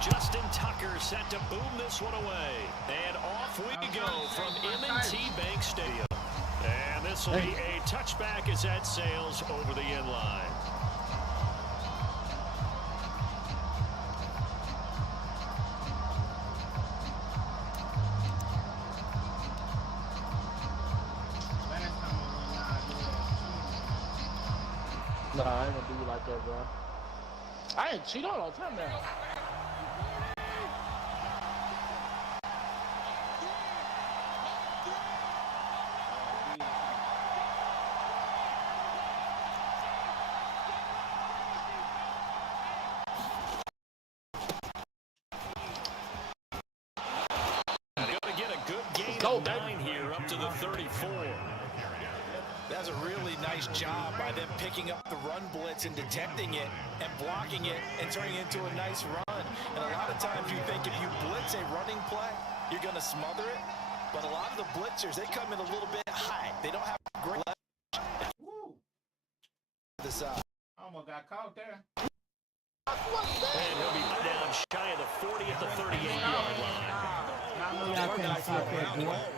Justin Tucker set to boom this one away. And off we go from M&T Bank Stadium. And this will be a touchback as that sails over the end line. Nah, I ain't gonna do you like that, bro. I ain't cheat all the time now. Gonna get a good gain of 9 here up to the 34. That's a really nice job by them picking up the run blitz and detecting it and blocking it and turning it into a nice run. And a lot of times you think if you blitz a running play, you're going to smother it. But a lot of the blitzers, they come in a little bit high. They don't have great leverage. The side. Almost got caught there. And he'll be down shy of the 40 at the 38-yard line.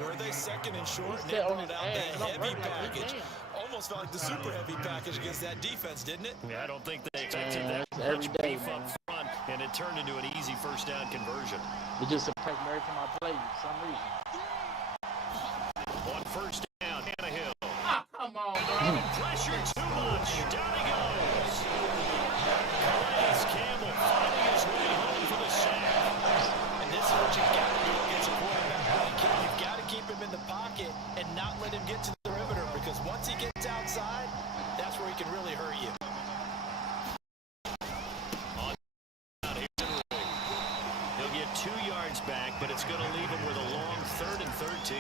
Were they second and short? And they brought out that heavy package. Almost felt like the super heavy package against that defense, didn't it? Yeah, I don't think they expected that much beef up front, and it turned into an easy first down conversion. It just affected me every time I play for some reason. On first down, Tannehill. Ah, come on, bro. Pressure too much. Down he goes. Calais Campbell finding his way home for the sack. And this is what you've got to do against a quarterback like him. You've got to keep him in the pocket and not let him get to the perimeter, because once he gets outside, that's where he can really hurt you. He'll get 2 yards back, but it's going to leave him with a long 3rd and 13.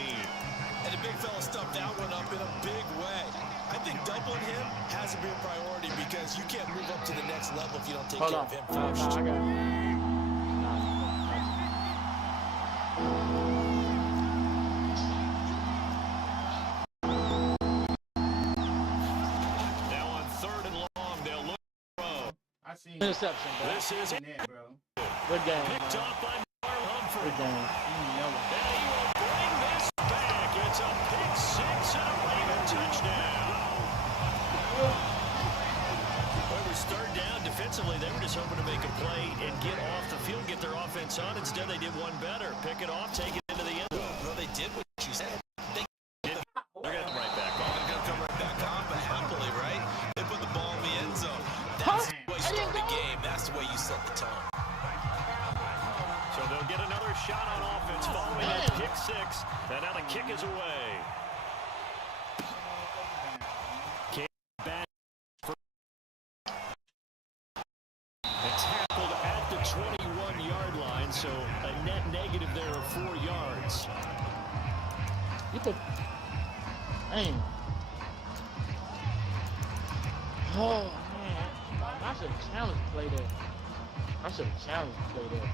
And the big fella stuffed that one up in a big way. I think doubling him has to be a priority, because you can't move up to the next level if you don't take care of him first. I got it. Now on 3rd and long, they'll look to throw. I seen Interception, bro. This is in there, bro. Good game, picked man. off by Marlon Humphrey. Good game. And he will bring this back. It's a pick 6 and a Raven touchdown. Well, it was 3rd down. Defensively, they were just hoping to make a play and get off the field, get their offense on. Instead, they did one better. Pick it off, take it into the end zone. Well, they did what you said. They're going to come right back on. They're going to come right back on, but happily, right? They put the ball in the end zone. That's the way you start a game. That's the way you set the tone. So they'll get another shot on offense following that kick 6. And now the kick is away. Back for tackled at the 21-yard line, so a net negative there of 4 yards. You could. Damn. Oh, man. I should have challenged play there. I should have challenged play there.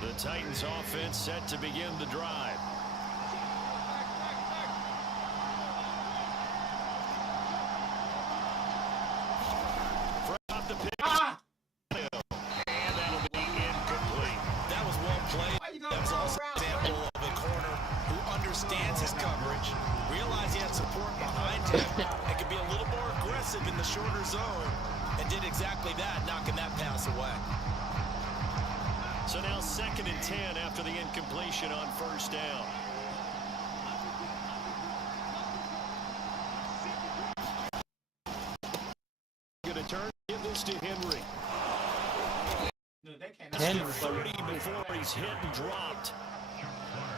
The Titans offense set to begin the drive. From the pitch. And that'll be incomplete. That was one play. That was also an example of a corner who understands his coverage, realized he had support behind him, and could be a little more aggressive in the shorter zone, and did exactly that, knocking that pass away. So now 2nd and 10 after the incompletion on first down. Going to turn, give this to Henry. Henry 30 before he's hit and dropped.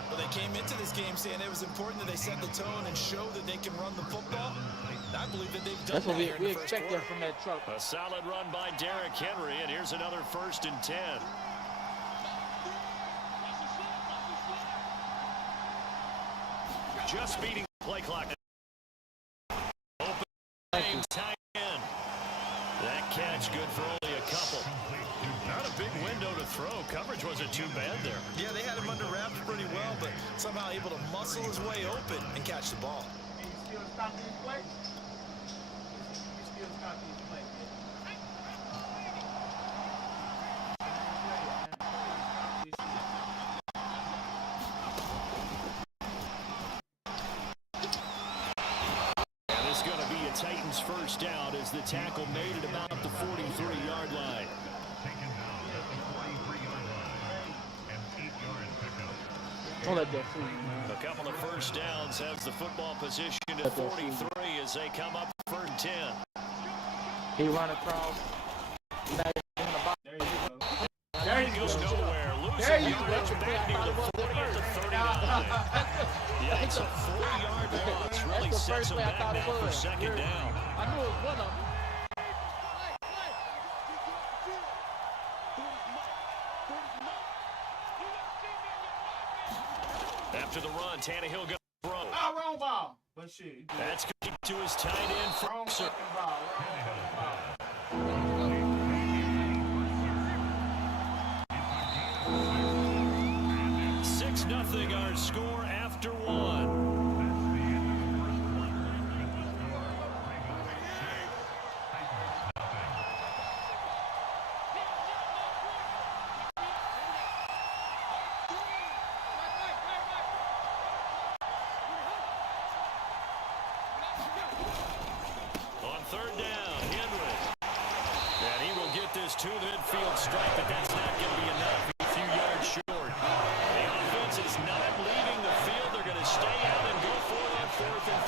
Well, they came into this game saying it was important that they set the tone and show that they can run the football. I believe that they've done That's what that here in we the first expect quarter. that from that truck. A solid run by Derrick Henry, and here's another 1st and 10. Just beating the play clock. Open tight end. That catch good for only a couple. Not a big win window to throw. Coverage wasn't too bad there. Yeah, they had him under wraps pretty well, but somehow able to muscle his way open and catch the ball. Can you still stop these plays? You still stop these plays. And it's going to be a Titans first down as the tackle made it about the 43-yard line. Don't let that fool you, man. A couple of first downs has the football position at 43 as they come up for 10. He run across. There you go. There he goes nowhere. There Losing you go. yardage back near the 40 at the 39. Yeah, it's a 4-yard loss. Really That's the sets first them play I back thought it now for was. second down. I knew it was one of them. After the run, Tannehill goes throw. Oh, wrong ball. But shit. That's going to his tight end. Wrong Frexer. fucking ball. Wrong fucking ball. 6-0 our score after one. On third down, Henry. And he will get this to the midfield strike, but that's not going to be enough. A few yards short. The offense is not leaving the field. They're going to stay out and go for it on 4th and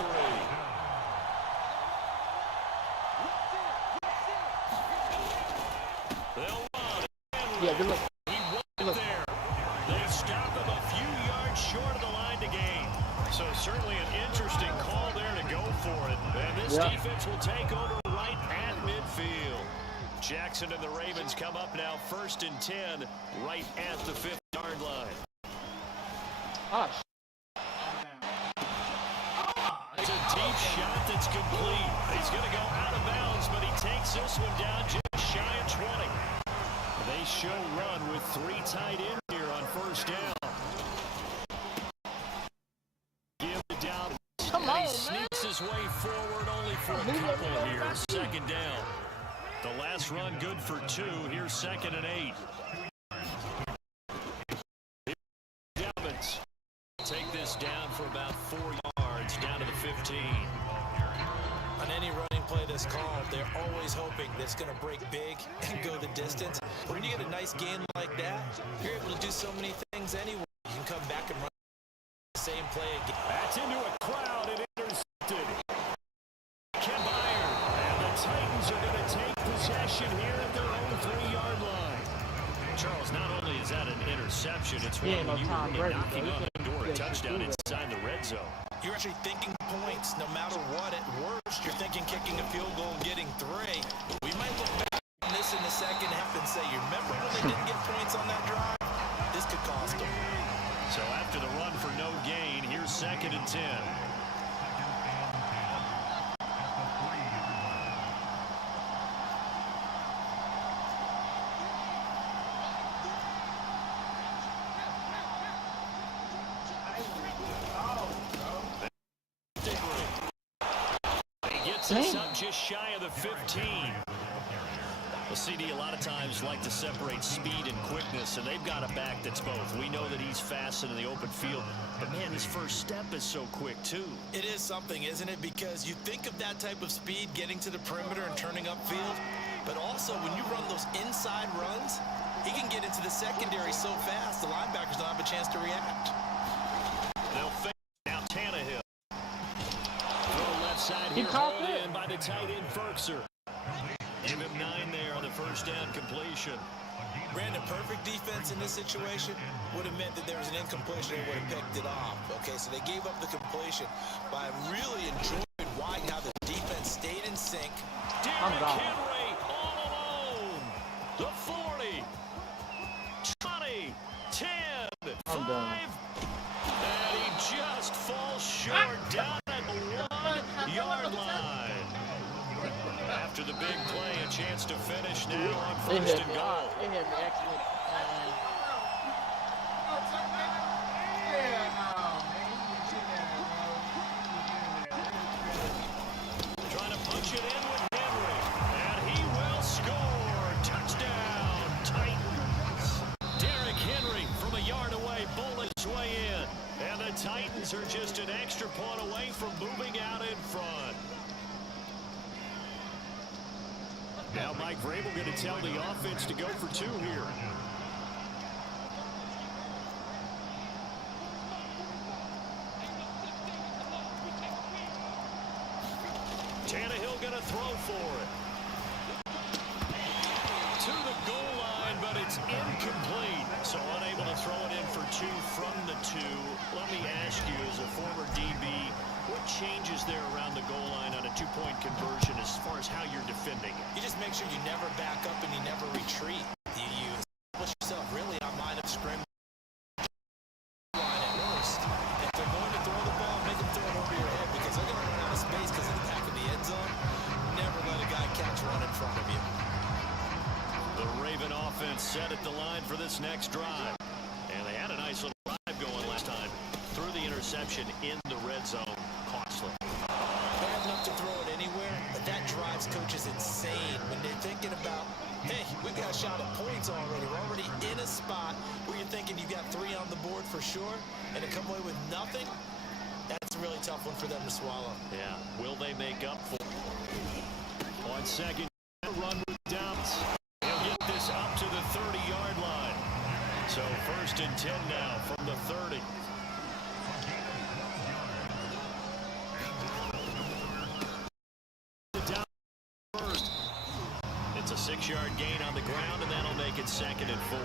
3. They'll run. Yeah, good luck. He won there. They stop him a few yards short of the line to gain. So certainly an interesting call there to go for it. And this defense will take over right at midfield. Jackson and the Ravens come up now 1st and 10 right at the 5th-yard line. Ah, It's a deep shot that's complete. He's going to go out of bounds, but he takes this one down just shy of 20. They show run with 3 tight ends here on 1st down. Give it down. Come on, He sneaks his way forward only for a couple here. 2nd down. The last run good for 2. Here's 2nd and 8. Evans take this down for about 4 yards down to the 15. On any running play that's called, they're always hoping that it's going to break big and go the distance. When you get a nice game like that, you're able to do so many things anyway. You can come back and run the same play again. That's into a crowd and intercepted. Ken Byard, and the Titans are going to take possession here at their own 3-yard line. Charles, not only is that an interception, it's one when you were knocking on the door, a touchdown inside the red zone. You're actually thinking points. No matter what, at worst, you're thinking kicking a field goal and getting 3. We might look back on this in the second half and say, you remember when they didn't get points on that drive? This could cost them. So after the run for no gain, here's 2nd and 10. He gets us up just shy of the 15. Well, CD, a lot of times like to separate speed and quickness, and they've got a back that's both. We know that he's fast in the open field, but man, his first step is so quick too. It is something, isn't it? Because you think of that type of speed getting to the perimeter and turning upfield, but also when you run those inside runs, he can get into the secondary so fast the linebackers don't have a chance to react. They'll fake now Tannehill. Throw left side He here, caught hauled it. in by the tight end Frexer. Give him 9 there on the first down completion. Brandon, perfect defense in this situation would have meant that there was an incompletion. They would have picked it off. Okay, so they gave up the completion. But I really enjoyed watching how the defense stayed in sync. Derrick Henry all alone. The 40, 20, 10, 5. And he just falls short down at the 1-yard line. After the big play, a chance to finish now on 1st and goal. They had an excellent Rays are just an extra point away from moving out in front. Now Mike Vrabel going to tell the offense to go for 2 here. Tannehill going to throw for it. To the goal line, but it's incomplete. So unable to throw it in for 2 from the 2. Let me ask you, as a former DB, what changes there around the goal line on a 2-point conversion as far as how you're defending it? You just make sure you never back up and you never retreat. You establish yourself really on line of scrimmage line at worst. If they're going to throw the ball, make them throw it over your head because they're going to run out of space because of the back of the end zone. Never let a guy catch one in front of you. The Raven offense set at the line for this next drive. And they had a nice little drive going last time. Threw the interception in the red zone. Costly. They have enough to throw it anywhere, but that drives coaches insane when they're thinking about, hey, we got a shot at points already. We're already in a spot where you're thinking you got 3 on the board for sure, and to come away with nothing, that's a really tough one for them to swallow. Yeah. Will they make up for it? On second, run with Downs. He'll get this up to the 30-yard line. So 1st and 10 now from the 30. First. It's a 6-yard gain on the ground, and that'll make it 2nd and 4.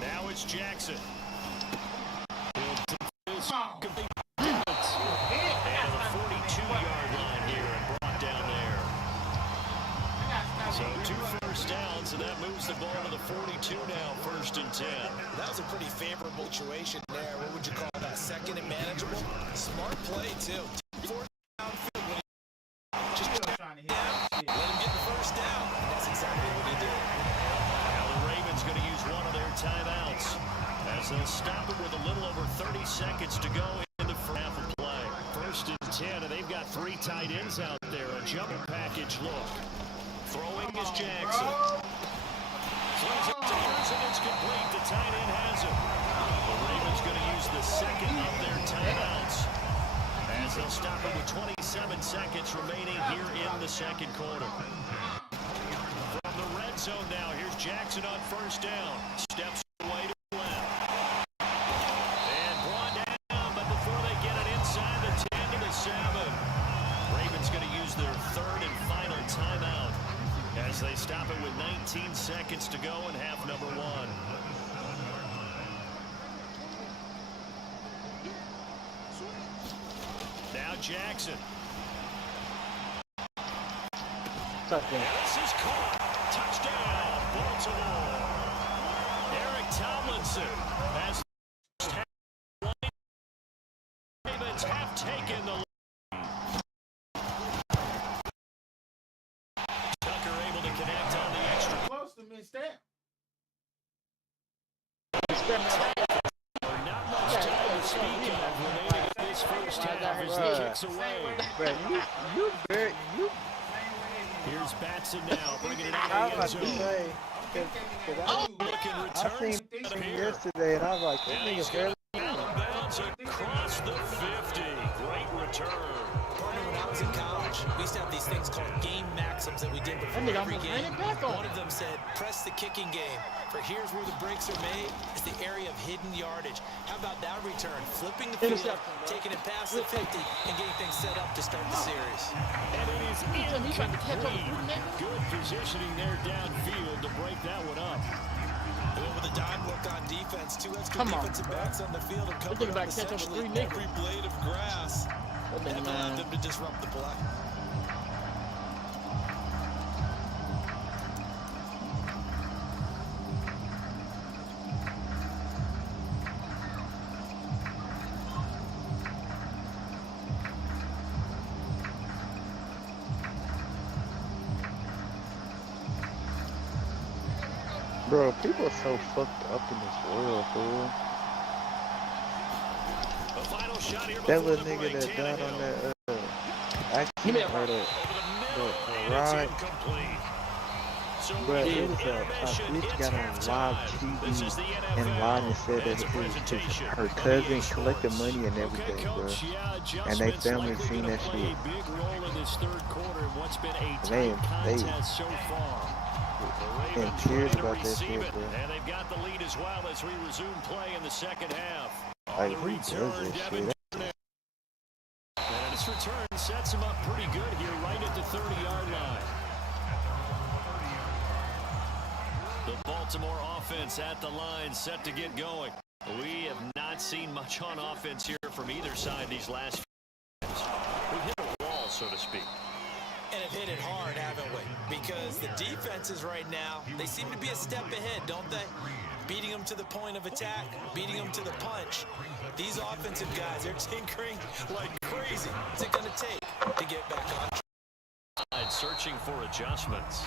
Now it's Jackson. Complete and the 42-yard line here and brought down there. So 2 first downs, and that moves the ball to the 42 now, 1st and 10. That was a pretty favorable situation there. What would you call that? 2nd and manageable? Smart play, too. 4th down field when he just Trying to hit let him get the 1st down. And that's exactly what he did. Now the Ravens going to use one of their timeouts as they'll stop it with a little over 30 seconds to go in the half of play. 1st and 10, and they've got 3 tight ends out there. A jump package look. Throwing is Jackson. Throws it to Hughes, and it's complete. The tight end has it. The Ravens going to use the 2nd of their timeouts as they'll stop it with 27 seconds remaining here in the 2nd quarter. From the red zone now, here's Jackson on 1st down. Steps away to the left. And brought down, but before they get it inside the 10 to the 7. Ravens going to use their 3rd and final timeout as they stop it with 19 seconds to go in half number 1. Now Jackson. This is caught. Touchdown, Baltimore. Eric Tomlinson has Ravens have taken the lead. Tucker able to connect on the extra. Close to mid-step. Not much time to speak of remaining in this 1st half as he kicks away. Here's Batson now, bringing it out of the end zone. I seen him yesterday, and I was like, this nigga's barely Out of bounds across the 50. Great return. Partner, when I was in college, we used to have these things called game maxims that we did before every game. One of them said, press the kicking game. For here's where the breaks are made. It's the area of hidden yardage. How about that return? Flipping the field, taking it past the 50, and getting things set up to start the series. And it is incomplete. Good positioning there downfield to break that one up. And then with a dime look on defense, 2 extra defensive backs on the field and covering up essentially every blade of grass. That allowed them to disrupt the play. Bro, people are so fucked up in this world, fool. The final shot here That before little the nigga break, that died on that accident or the ride. But it was a bitch got on live TV and lied and said that her cousin collected money and everything, bro. And they family seen that shit. They in tears about that shit, bro. And they've got the lead as well as we resume play in the second half. Like, who does this shit? And this return sets him up pretty good here right at the 30-yard line. The Baltimore offense at the line set to get going. We have not seen much on offense here from either side these last few games. We've hit a wall, so to speak. And have hit it hard, haven't we? Because the defenses right now, they seem to be a step ahead, don't they? Beating them to the point of attack, beating them to the punch. These offensive guys, they're tinkering like crazy. What's it going to take to get back on track? Searching for adjustments.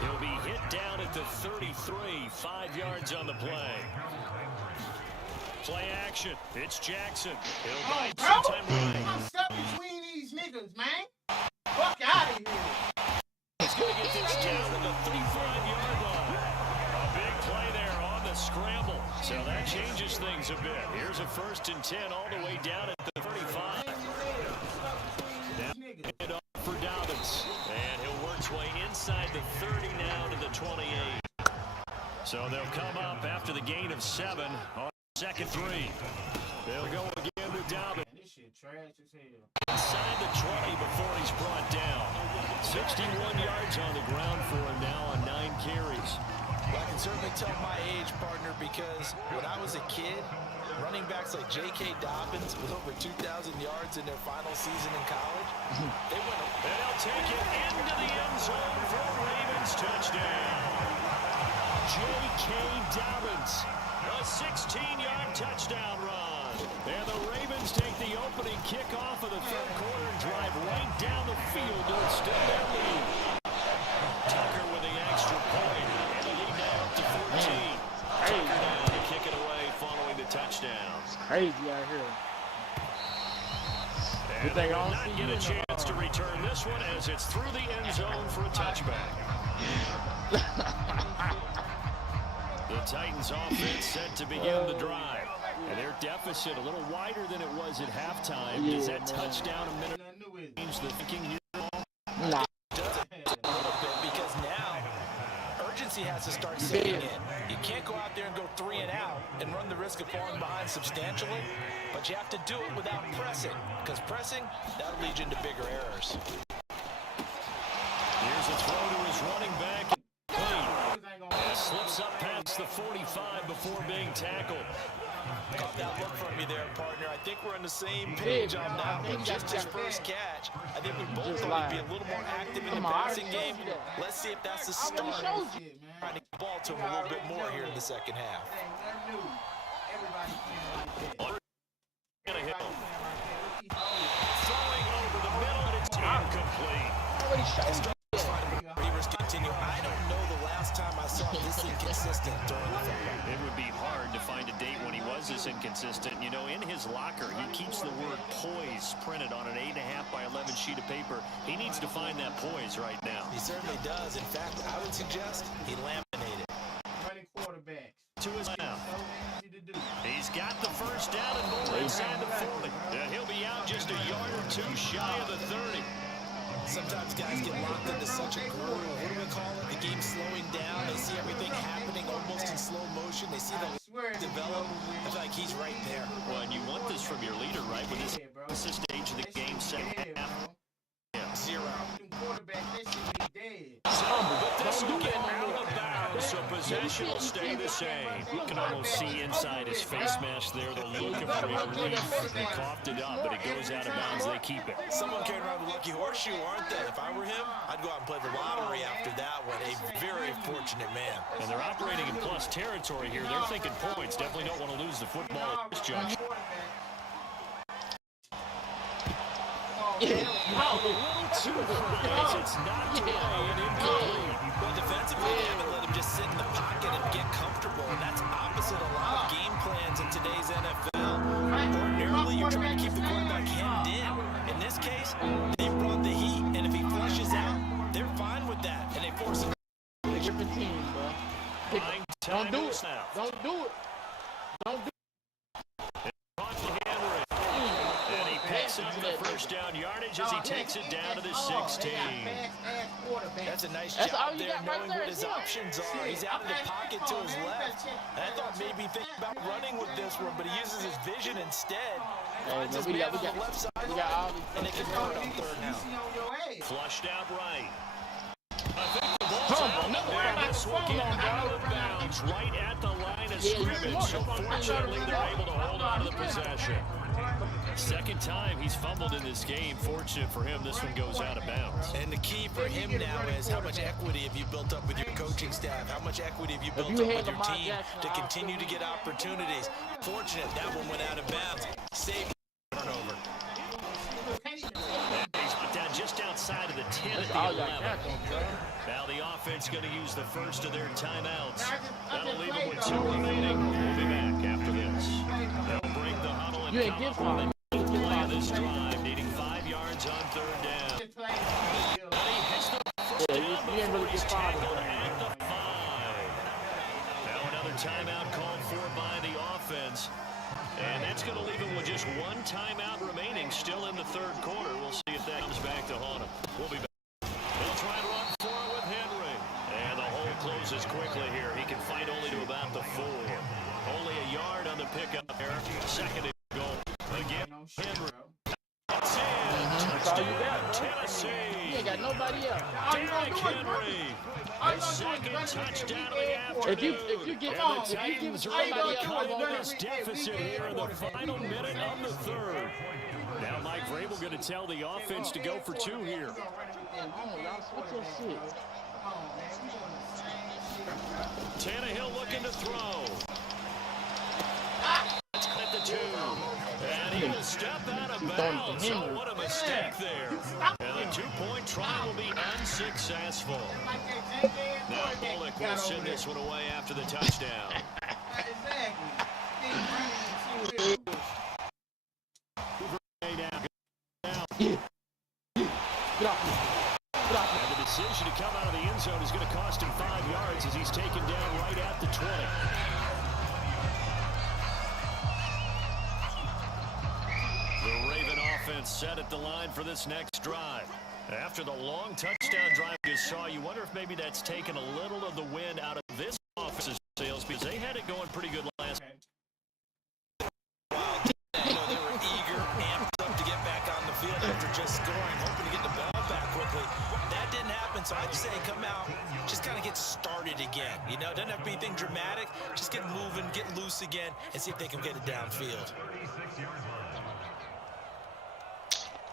He'll be hit down at the 33, 5 yards on the play. Play action. It's Jackson. He'll bite sometime right. I'm stuck between these niggas, man. Fuck out of here. He's going to get this down to the 35-yard line. A big play there on the scramble. So that changes things a bit. Here's a 1st and 10 all the way down at the 35. Now it off for Dobbins. And he'll work his way inside the 30 now to the 28. So they'll come up after the gain of 7 on 2nd 3. They'll go again with Dobbins. This shit trash as hell. Inside the 20 before he's brought down. 61 yards on the ground for him now on 9 carries. Well, I can certainly tell my age, partner, because when I was a kid, running backs like J.K. Dobbins with over 2,000 yards in their final season in college, they went up. And they'll take it into the end zone for a Ravens touchdown. J.K. Dobbins, a 16-yard touchdown run. And the Ravens take the opening kickoff of the 3rd quarter and drive right down the field to extend their lead. Tucker with the extra point. And the lead now up to 14. Tucker now to kick it away following the touchdown. It's crazy out here. And they will not get a chance to return this one as it's through the end zone for a touchback. The Titans offense set to begin the drive. And their deficit a little wider than it was at halftime. Does that touchdown a minute change the thinking here? Nah. Because now urgency has to start setting in. You can't go out there and go 3 and out and run the risk of falling behind substantially, but you have to do it without pressing, because pressing, that'll lead you into bigger errors. Here's a throw to his running back. And slips up past the 45 before being tackled. Caught that look from you there, partner. I think we're on the same page on that one. Just his first catch. I think we both thought he'd be a little more active in the passing game. Let's see if that's the start. Trying to get the ball to him a little bit more here in the second half. Throwing over the middle, and it's incomplete. Continue. I don't know the last time I saw this inconsistent during the game. It would be hard to find a date when he was this inconsistent. You know, in his locker, he keeps the word poise printed on an 8.5 by 11 sheet of paper. He needs to find that poise right now. He certainly does. In fact, I would suggest he laminated. Running quarterbacks. To his left. So easy to do. He's got the first down and more inside the 40. And he'll be out just a yard or 2 shy of the 30. Sometimes guys get locked into such a groove. What do we call it? The game slowing down. They see everything happening almost in slow motion. They see the develop. I feel like he's right there. Well, and you want this from your leader, right? With this stage of the game, second half. 0. But this will get out of bounds, so possession will stay the same. You can almost see inside his face mask there, the look of relief. He coughed it up, but it goes out of bounds. They keep it. Someone carrying around the lucky horseshoe, aren't they? If I were him, I'd go out and play the lottery after that one. A very fortunate man. And they're operating in plus territory here. They're thinking points. Definitely don't want to lose the football at this junction. A little too close. It's knocked away and incomplete. Well, defensively, they haven't let him just sit in the pocket and get comfortable, and that's opposite a lot of game plans in today's NFL. Ordinarily, you're trying to keep the quarterback hemmed in. In this case, they brought Don't do it. snap. Don't do it. Don't do it. And he picks up the first down yardage as he takes it down to the 16. That's a nice That's all job you there, got right knowing there, what his yeah. options are. He's out of the pocket to his left. And I thought maybe think about running with this one, but he uses his vision instead. Finds his man on the left side, and they can run it on third down. Flushed out right. I think the ball's out there. This will get out of bounds right at the line of scrimmage. So fortunately, they're able to hold on to the possession. Second time he's fumbled in this game. Fortunate for him, this one goes out of bounds. And the key for him now is how much equity have you built up with your coaching staff? How much equity have you built up with your team to continue to get opportunities? Fortunate that one went out of bounds. Save turnover. He's put down just outside of the 10 at the 11. Now the offense going to use the first of their timeouts. That'll leave them with 2 remaining. We'll be back after this. They'll break the huddle and come up play of this drive, needing 5 yards on third down. And he hits the first down before he's tackled at the 5. Now another timeout called for by the offense. And that's going to leave him with just 1 timeout remaining still in the third quarter. We'll see if that comes back to haunt him. We'll be back. They'll try and run for it with Henry. And the hole closes quickly here. He can fight only to about the 4. Only a yard on the pickup there. Second and goal. Again, Henry. That's in. Touchdown, Tennessee. You ain't got nobody else. Derrick Henry. His second touchdown of the afternoon. If you give and the Titans are able to cover this deficit here in the final minute of the third. Now Mike Vrabel going to tell the offense to go for 2 here. Tannehill looking to throw. Let's clip the 2. And he will step out of bounds. Oh, what a mistake there. And the 2-point try will be unsuccessful. Now Bullock will send this one away after the touchdown. And the decision to come out of the end zone is going to cost him 5 yards as he's taken down right at the 20. The Raven offense set at the line for this next drive. After the long touchdown drive you saw, you wonder if maybe that's taken a little of the wind out of this offense's sails because they had it going pretty good last. They were eager, amped up to get back on the field after just scoring, hoping to get the ball back quickly. That didn't happen, so I'd say come out, just kind of get started again. You know, it doesn't have to be anything dramatic. Just get moving, get loose again, and see if they can get it downfield.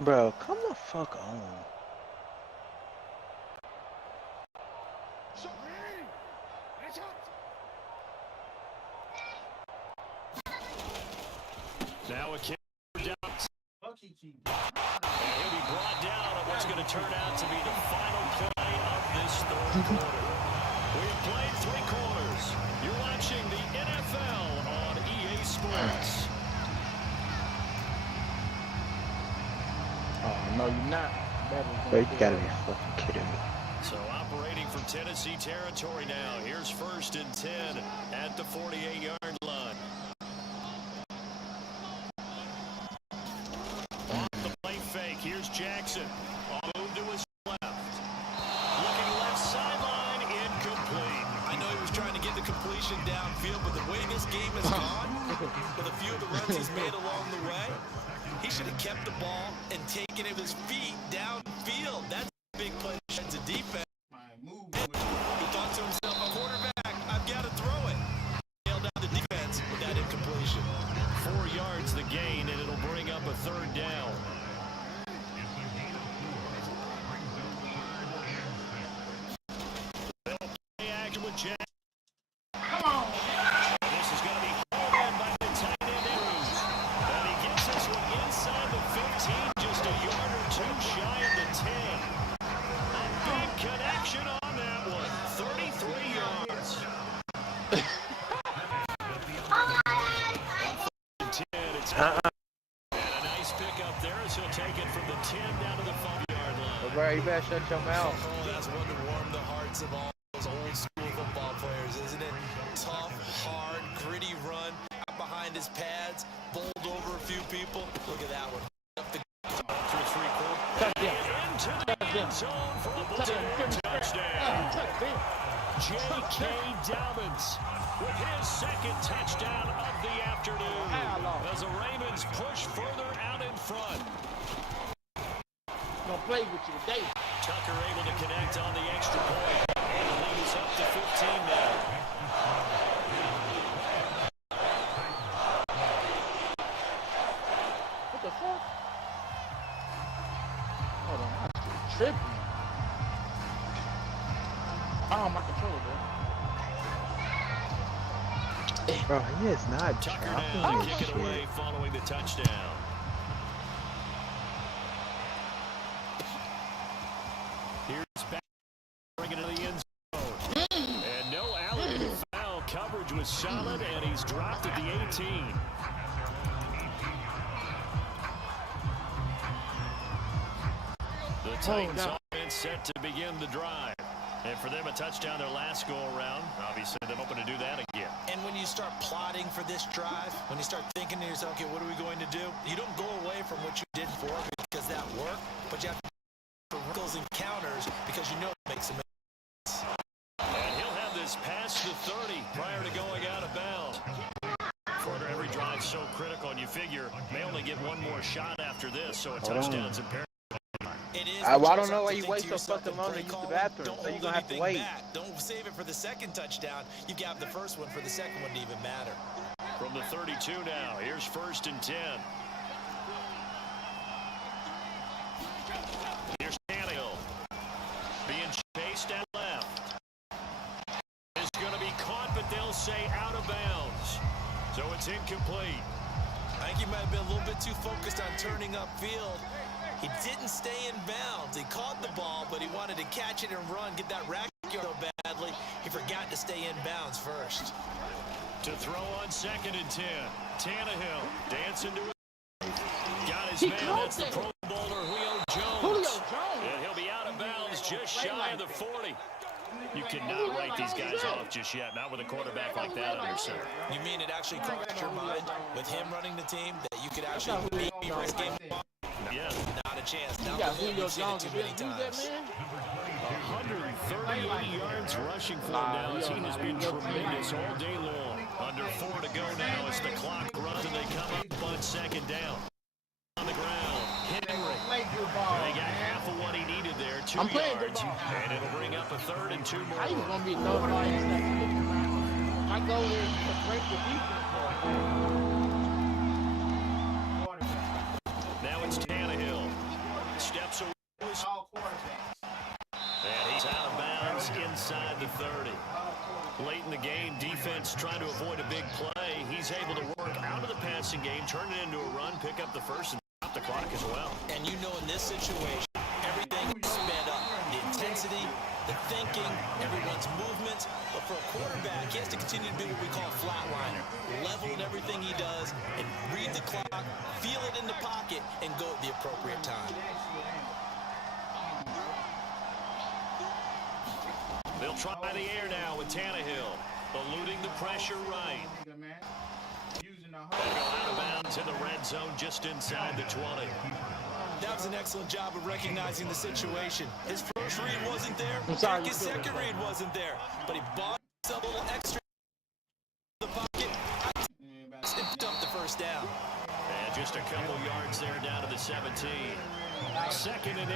Bro, come the fuck on. Now a kick down. And he'll be brought down on what's going to turn out to be the final play of this third quarter. We have played 3 quarters. You're watching the NFL on EA Sports. Oh, no, you're not. Bro, you gotta be fucking kidding me. So operating from Tennessee territory now. Here's 1st and 10 at the 48-yard line. Here's Jackson. Move to his left. Looking left sideline, incomplete. I know he was trying to get the completion downfield, but the way this game has gone, with a few of the runs he's made along the way, he should have kept the ball and taken it with his feet downfield. That's a big play to defense. He thought to himself, a quarterback, I've got to throw it. Nailed out the defense with that incompletion. 4 yards the gain, and it'll bring up a 3rd down. Jack. Come on. This is going to be hauled in by the tight end Andrews. And he gets this one inside the 15, just a yard or 2 shy of the 10. A big connection on that one. 33 yards. 10, it's and a nice pickup there as he'll take it from the 10 down to the 5-yard line. Bro, you better shut your mouth. Oh, that's one to warm the hearts of all those old school football players, isn't it? Tough few people. Look at that one. Up the through three-quarters. Touchdown. Into the end zone for a touchdown. J.K. Dobbins with his second touchdown of the afternoon as the Ravens push further out in front. Gonna play with you today. Tucker able to connect on the extra point. And the lead is up to 15 now. What the fuck? Hold on, I'm tripping. Oh, my controller, bro. Bro, he is not Tucker dropping now to this kick it away shit. following the touchdown. Here's back, bringing it to the end zone. And no alley foul. Coverage was solid, and he's dropped at the 18. The Titans offense set to begin the drive. And for them, a touchdown their last go-around. Obviously, they're hoping to do that again. And when you start plotting for this drive, when you start thinking to yourself, okay, what are we going to do? You don't go away from what you did before because that worked, but you have to for wrinkles and counters because you know it makes a mess. And he'll have this past the 30 prior to going out of bounds. Further, every drive so critical, and you figure may only get one more shot after this, so a touchdown's imperative. It is. Well, I don't know why you wait so fucking long to use the bathroom, so you're gonna have to wait. Don't save it for the second touchdown. You got the first one for the second one to even matter. From the 32 now, here's 1st and 10. Here's Tannehill. Being chased out left. It's going to be caught, but they'll say out of bounds. So it's incomplete. I think he might have been a little bit too focused on turning upfield. He didn't stay in bounds. He caught the ball, but he wanted to catch it and run, get that rack so badly, he forgot to stay in bounds first. To throw on 2nd and 10. Tannehill dancing to it. Got his man. That's the Pro Bowler, Julio Jones. And he'll be out of bounds just shy of the 40. You cannot write these guys off just yet, not with a quarterback like that under center. You mean it actually crossed your mind with him running the team that you could actually maybe risk game? Yeah. Not a chance. You Not got with him. Julio We've seen it Jones. too many times. 138 yards rushing for him now. His team has been tremendous all day long. Under 4 to go now as the clock runs and they come up on 2nd down. On the ground, Henry. They got half of what he needed there, 2 yards. And it'll bring up a 3rd and 2 more. How you gonna be no lines that my goal is to break the defense. Now it's Tannehill. Steps away. And he's out of bounds inside the 30. Late in the game, defense trying to avoid a big play. He's able to work out of the passing game, turn it into a run, pick up the first, and stop the clock as well. And you know in this situation, everything is sped up. The intensity, the thinking, everyone's movements. But for a quarterback, he has to continue to be what we call a flatliner. Level in everything he does and read the clock, feel it in the pocket, and go at the appropriate time. They'll try the air now with Tannehill, eluding the pressure right. They go out of bounds in the red zone just inside the 20. That was an excellent job of recognizing the situation. His first read wasn't there. His second read wasn't there. But he bought himself a little extra in the pocket and picked up the first down. And just a couple yards there down to the 17. 2nd and 8.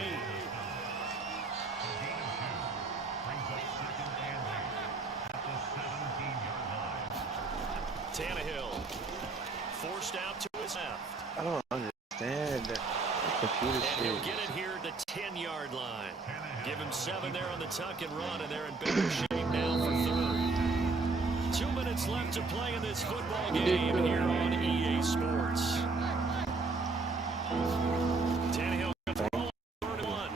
Tannehill forced out to his left. I don't understand that computer And he'll shit. get it here at the 10-yard line. Give him 7 there on the tuck and run, and they're in better shape now for 3rd. 2 minutes left to play in this football game here on EA Sports. Tannehill throw 3rd and 1,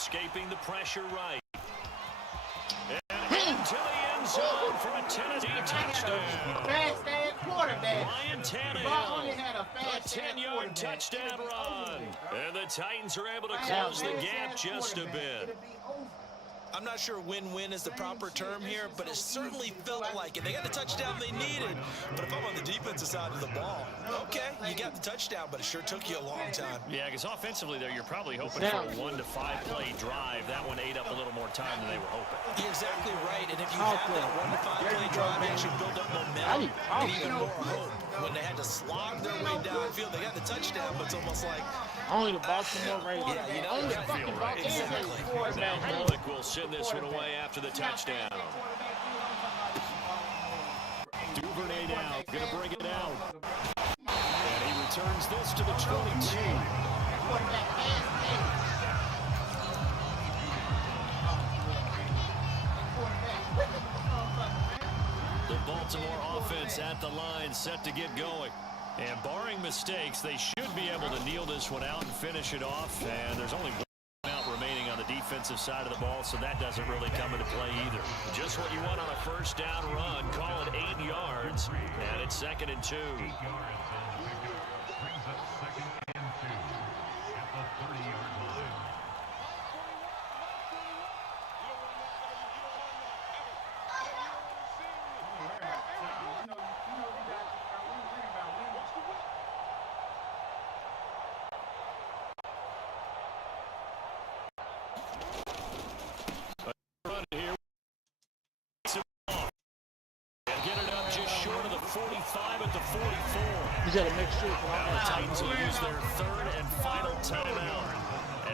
escaping the pressure right. And into the end zone for a Tennessee touchdown. Fast-ass quarterback. Ryan Tannehill, a 10-yard touchdown run. And the Titans are able to close the gap just a bit. I'm not sure win-win is the proper term here, but it certainly felt like it. They got the touchdown they needed, but if I'm on the defensive side of the ball, okay, you got the touchdown, but it sure took you a long time. Yeah, because offensively there, you're probably hoping for a 1 to 5 play drive. That one ate up a little more time than they were hoping. You're exactly right, and if you have that 1 to 5 play drive, you actually build up momentum and even more hope. When they had to slog their way downfield, they got the touchdown, but it's almost like only the Baltimore Ravens. Yeah, you know, only the that fucking feel right. Baltimore Exactly. Now Bullock will send this one away after the touchdown. Duvernay now, going to bring it out. And he returns this to the 22. The Baltimore offense at the line, set to get going. And barring mistakes, they should be able to kneel this one out and finish it off. And there's only one out remaining on the defensive side of the ball, so that doesn't really come into play either. Just what you want on a first down run. Call it 8 yards, and it's 2nd and 2. You gotta make sure. Now the Titans will use their 3rd and final timeout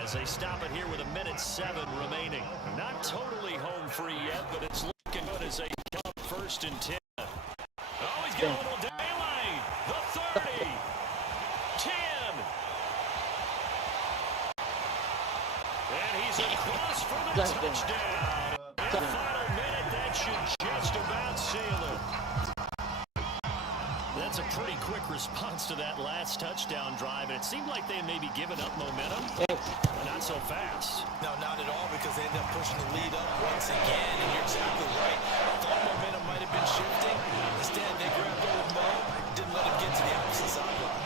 as they stop it here with 1:07 remaining. Not totally home free yet, but it's looking good as they come 1st and 10. Oh, he's got a little daylight. The 30. 10. And he's across for the touchdown. In the final minute, that should just about seal it. That's a pretty quick response to that last touchdown drive, and it seemed like they had maybe given up momentum, but not so fast. No, not at all, because they ended up pushing the lead up once again, and you're exactly right. Thought momentum might have been shifting. Instead, they grabbed old Mo, didn't let him get to the opposite sideline.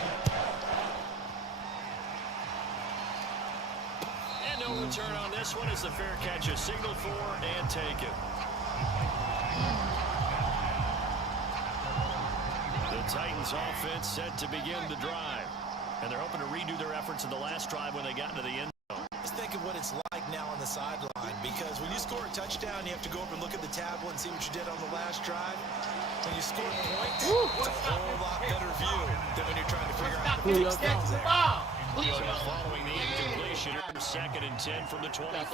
And no return on this one as the fair catch is signaled for and taken. The Titans offense set to begin the drive. And they're hoping to redo their efforts in the last drive when they got into the end zone. Just think of what it's like now on the sideline, because when you score a touchdown, you have to go over and look at the tablet and see what you did on the last drive. When you score points, it's a whole lot better view than when you're trying to figure out the fix things there. So following the incompletion, 2nd and 10 from the 25.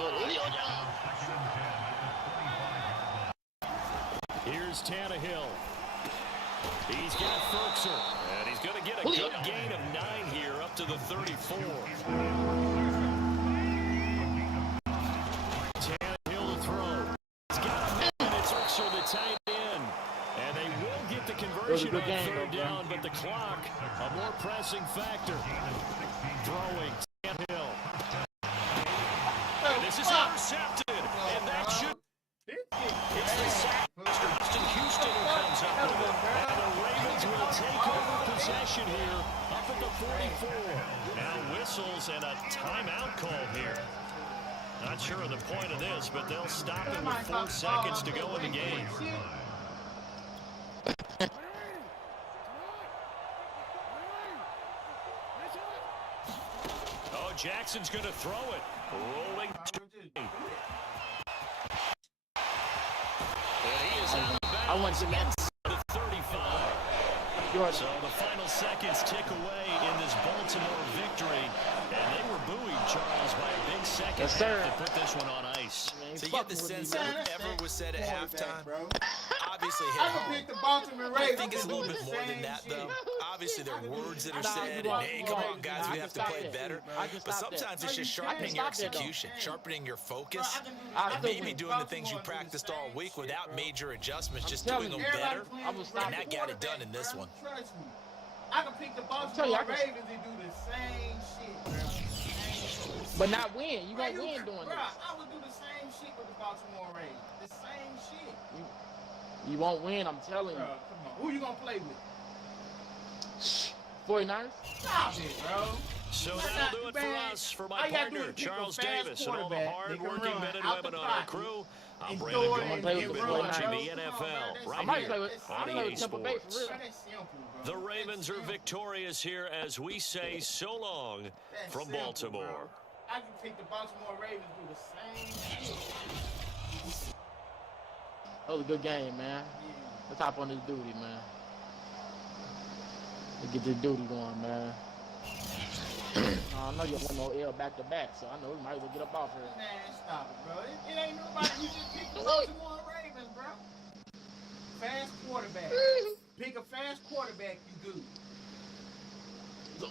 Here's Tannehill. He's got Ferkser, and he's going to get a good gain of 9 here up to the 34. Tannehill to throw. He's got a man, it's Ferkser the tight end. And they will get the conversion on 3rd down, but the clock, a more pressing factor. Throwing, Tannehill. And this is intercepted, and that should... It's the sack. Mr. Houston who comes up with it. And the Ravens will take over possession here up at the 44. Now whistles and a timeout call here. Not sure of the point of this, but they'll stop it with 4 seconds to go in the game. Oh, Jackson's going to throw it. Rolling. I want to get the 35. So the final seconds tick away in this Baltimore victory. And they were buoyed, Charles, by a big second half to put this one on ice. So you get the sense that whatever was said at halftime, obviously hit I home. pick the Baltimore Ravens. I think it's a little bit more than that, though. Obviously, there are words that are said, and hey, come on, guys, we have to play better. But sometimes it's just sharpening your execution, sharpening your focus, and maybe doing the things you practiced all week without major adjustments, just doing them better. And that got it done in this one. Trust me. I can pick the Baltimore Ravens and do the same shit, bro. But not win. You gonna win doing this. I would do the same shit with the Baltimore Ravens. The same shit. You won't win, I'm telling you. Bro, come on. Who you gonna play with? 49ers. Stop it, bro. So that'll do it for us. For my partner, Charles Davis, and all the hard-working men and women on our crew, I'm Brandon Gaudin. You've been watching the NFL right here on EA Sports. The Ravens are victorious here as we say so long from Baltimore. I can pick the Baltimore Ravens do the same shit. That was a good game, man. Let's hop on this duty, man. Let's get this duty going, man. I know you want no L back to back, so I know we might as well get up off here. Man, stop it, bro. It ain't nobody. You just pick the Baltimore Ravens, bro. Fast quarterback. Pick a fast quarterback, you good. So,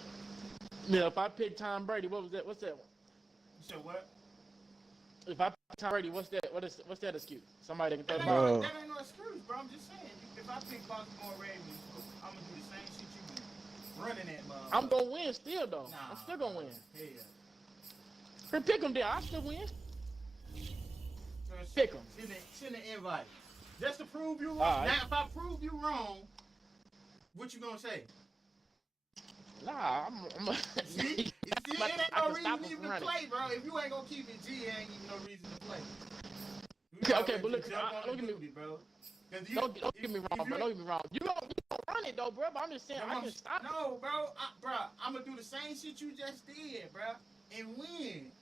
yeah, if I pick Tom Brady, what was that? What's that? You said what? If I pick Tom Brady, what's that? What's that excuse? Somebody that can throw the Bro. ball. That ain't no excuse, bro. I'm just saying. If I pick Baltimore Ravens, I'm gonna do the same shit you do. Running that motherfucker. I'm gonna win still, though. Nah, I'm still gonna win. Hell. Pick him there. I still win. Pick 'em. Send the invite. Just to prove you wrong. Right. Now, if I prove you wrong, what you gonna say? Nah, I'm See, it ain't I no can stop reason him even from to running. play, bro. If you ain't gonna keep it G, it ain't even no reason to play. Okay, but look, don't get me, bro. don't get me wrong, bro. Don't get me wrong. You don't run it though, bro. But I'm just saying, I can stop it. No, bro. I'm gonna do the same shit you just did, bro, and win.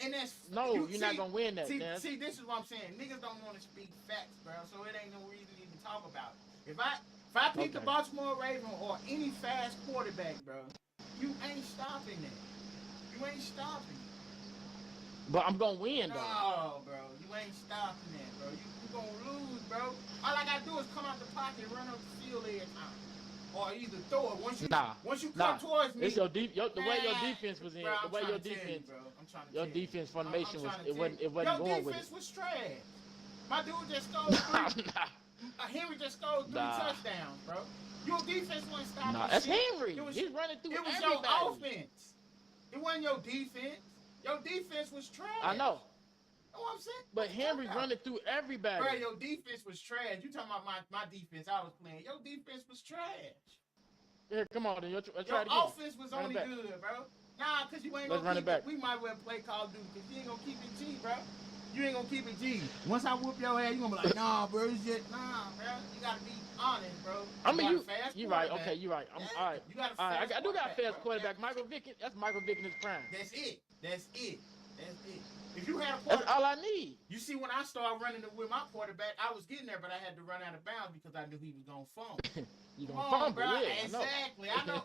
And that's You're not gonna win that, man. See, this is what I'm saying. Niggas don't want to speak facts, bro. So it ain't no reason to even talk about it. If I pick the Baltimore Ravens or any fast quarterback, bro, you ain't stopping that. You ain't stopping. But I'm gonna win though. No, bro. You ain't stopping that, bro. You gonna lose, bro. All I gotta do is come out the pocket and run up the field every time. Or either throw it. Once you come towards me. It's the way your defense was in. Bro, the way your defense, your defense formation was. It wasn't going with it. Your defense was trash. My dude just scored three. Henry just scored 3 touchdowns, bro. Your defense wasn't stopping. Nah, that's shit. Henry. He's running through everybody. It was your offense. It wasn't your defense. Your defense was trash. I know. Know what I'm saying? But Henry running through everybody. Bro, your defense was trash. You talking about my defense I was playing. Your defense was trash. Yeah, come on, then. Your offense was only good, bro. Nah, because you ain't going to keep it. We might well play Call of Duty because you ain't going to keep it G, bro. You ain't going to keep it G. Once I whoop your ass, you going to be like, nah, bro, it's just, nah, bro. You got to be honest, bro. You right. Okay, you right. I'm all right. You got a I fast do got a fast bro. quarterback. Michael Vick, that's Michael Vick in his prime. That's it. If you had a that's quarterback, all I need. You see, when I started running with my quarterback, I was getting there, but I had to run out of bounds because I knew he was gonna fumble. You gonna fumble, bro. Yeah. Exactly. I know.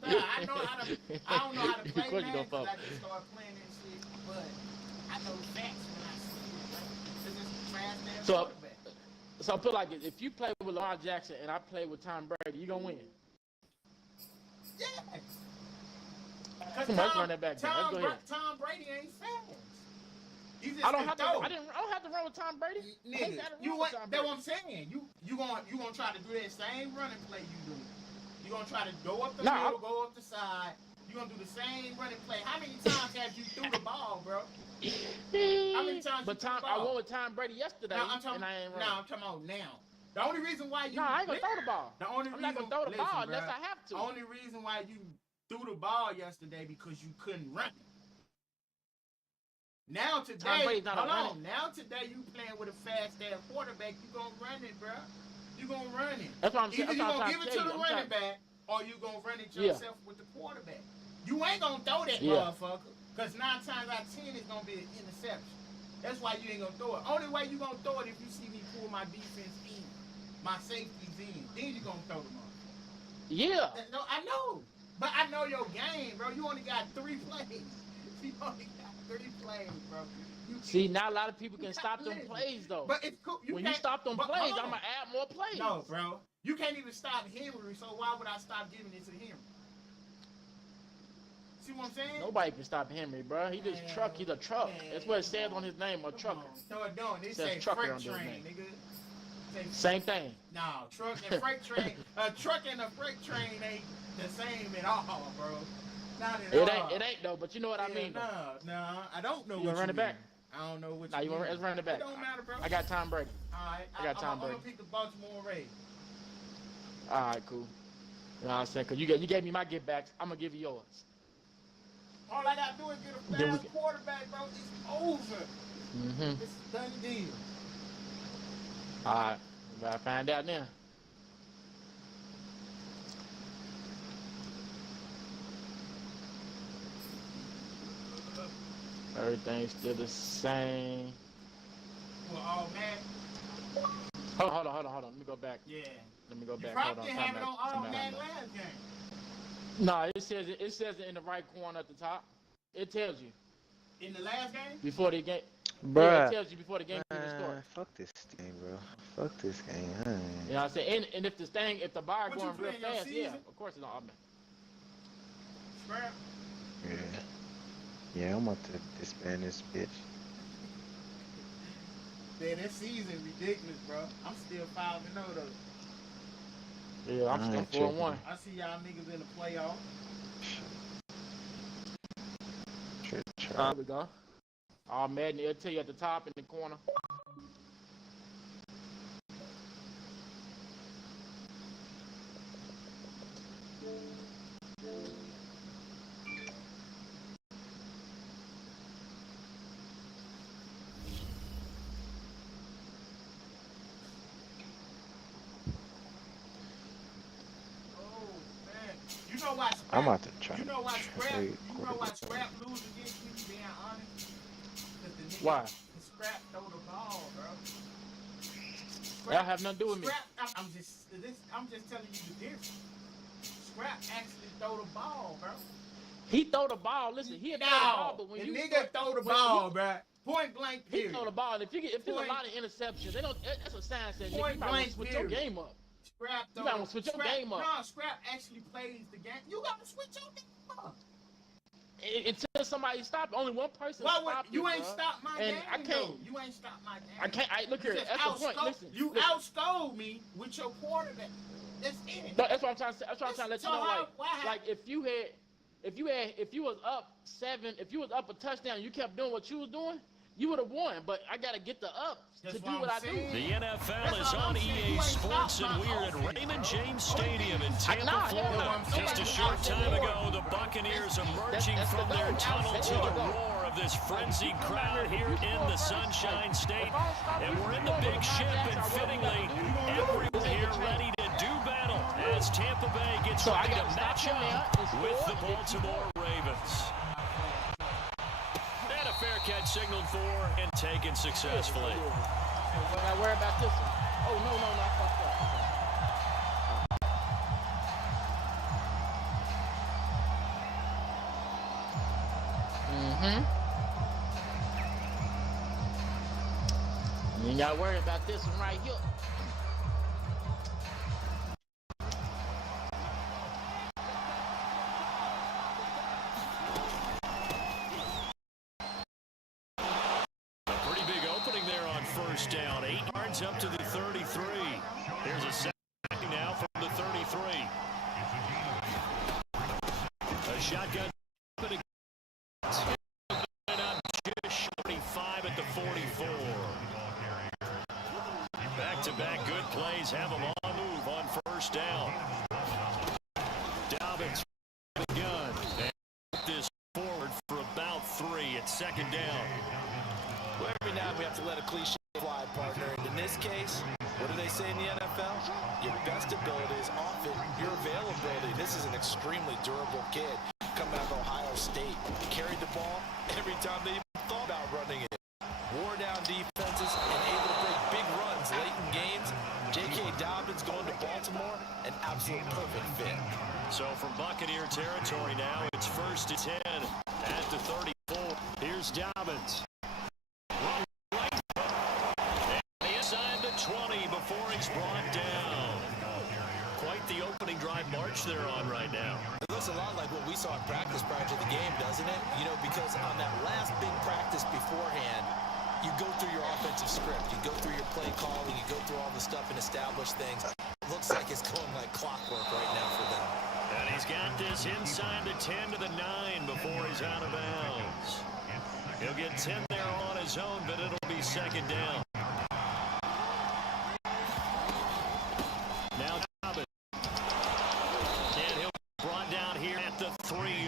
Bro, I know how to. I don't know how to play, man, because I just started playing that shit. But I know facts when I see it, bro. This is a trash quarterback. So I feel like if you play with Lamar Jackson and I play with Tom Brady, you gonna win. Yeah. Come on, let's run that back. Tom Brady ain't fast. I don't have to run with Tom Brady. Nigga, that's what I'm saying. You gonna try to do that same running play you do. You gonna try to go up the middle, go up the side. You gonna do the same running play. How many times have you threw the ball, bro? How many times? But I won with Tom Brady yesterday, and I ain't run. I'm talking about now. The only reason why you I ain't gonna throw the ball. I'm not gonna throw the ball unless I have to. The only reason why you threw the ball yesterday because you couldn't run it. Now today, Now today you playing with a fast ass quarterback. You gonna run it, bro. You gonna run it. That's what I'm saying. Either you gonna give it to the running back, or you gonna run it yourself with the quarterback. You ain't gonna throw that motherfucker, cause 9 times out of 10 it's gonna be an interception. That's why you ain't gonna throw it. Only way you gonna throw it if you see me pull my defense in, my safeties in. Then you gonna throw them on. Yeah. No, I know, but I know your game, bro. You only got 3 plays. You only got 3 plays, bro. See, now a lot of people can stop them plays, though. But it's cool. When you stop them plays, I'm going to add more plays. No, bro. You can't even stop Henry, so why would I stop giving it to Henry? See what I'm saying? Nobody can stop Henry, bro. He's a truck. He's a truck. That's what it says on his name, a trucker. No, it don't. It says freight train, nigga. Same thing. No, truck and freight train. A truck and a freight train ain't the same at all, bro. Not at all. It ain't though, but you know what I mean. No, I don't know. You gonna run it back? I don't know what. Nah, you want to run it back? It don't matter, bro. I got Tom Brady. All right, I got Tom Brady. I'm gonna pick the Baltimore Ravens. All right, cool. You know what I'm saying? Because you gave me my get backs. I'm going to give you yours. All I got to do is get a fast quarterback, bro. It's over. Mm-hmm. It's a done deal. All right. We got to find out now. Everything's still the same. Well, man. Hold on. Let me go back. Yeah. Let me go back. You Hold probably on. have it on all man last game. No, it says it in the right corner at the top. It tells you. In the last game? Before the game. Bruh. Yeah, it tells you before the game even starts. Fuck this game, bro. Fuck this game. You know what I'm saying? And if the bar What going you real playing, fast, yeah, of course it's on automatic. Scrap. Yeah. Yeah, I'm about to disband this bitch. Man, this season ridiculous, bro. I'm still 5-0 though. Yeah, I'm still 4-1. I see y'all niggas in the playoff. There we go. All Madden, it'll tell you at the top in the corner. You know why Scrap, I'm about to try. You know why Scrap lose against you, being honest? Why? Scrap throw the ball, bro. That have nothing to do with me. I'm just telling you the difference. Scrap actually throw the ball, bro. He throw the ball. Listen, he throw the ball, but when the you nigga throw the ball, bro. Point blank period. He throw the ball. If it's a lot of interceptions, they don't. That's a sign saying nigga, you might want to switch your game up. Scrap you might want to switch your game up. No, Scrap actually plays the game. You gotta switch your game up. Until somebody stop, only one person stop you ain't stop my game. I can't. Though. You ain't stop my game. I can't. Look here. That's the point. Listen. You outscored me with your quarterback. That's it. No, that's what I'm trying to say. That's what I'm trying to let you know. Like if you was up 7, if you was up a touchdown, you kept doing what you was doing, you would have won. But I gotta get the up to do what I do. The NFL is on EA Sports, and we are at Raymond James Stadium in Tampa, Florida. Just a short time ago, the Buccaneers emerging from their tunnel to the roar of this frenzied crowd here in the Sunshine State. And we're in the big ship, and fittingly, everyone here ready to do battle as Tampa Bay gets ready to match up with the Baltimore Ravens. Fair catch signaled for and taken successfully. When I worry about this one. Oh, no, I fucked up. You ain't gotta worry about this one right here. Down 8 yards up to the 33. Here's a second now from the 33. A shotgun just 45 at the 44. Back-to-back good plays have them on move on first down. Dobbins the gun and this forward for about 3 at second down. Well, every now we have to let a cliche fly, partner, and in this case, what do they say in the NFL? Your best ability is often your availability. This is an extremely durable kid coming out of Ohio State. Carried the ball every time they even thought about running it. Wore down defenses and able to break big runs late in games. J.K. Dobbins going to Baltimore, an absolute perfect fit. So from Buccaneer territory now, it's 1st and 10 at the 34. Here's Dobbins. Inside the 20 before he's brought down. Quite the opening drive march they're on right now. It looks a lot like what we saw in practice prior to the game, doesn't it? You know, because on that last big practice beforehand, you go through your offensive script, you go through your play calling, you go through all the stuff and establish things. It looks like it's going like clockwork right now for them. And he's got this inside the 10 to the 9 before he's out of bounds. He'll get 10 there on his own, but it'll be second down. Now Dobbins.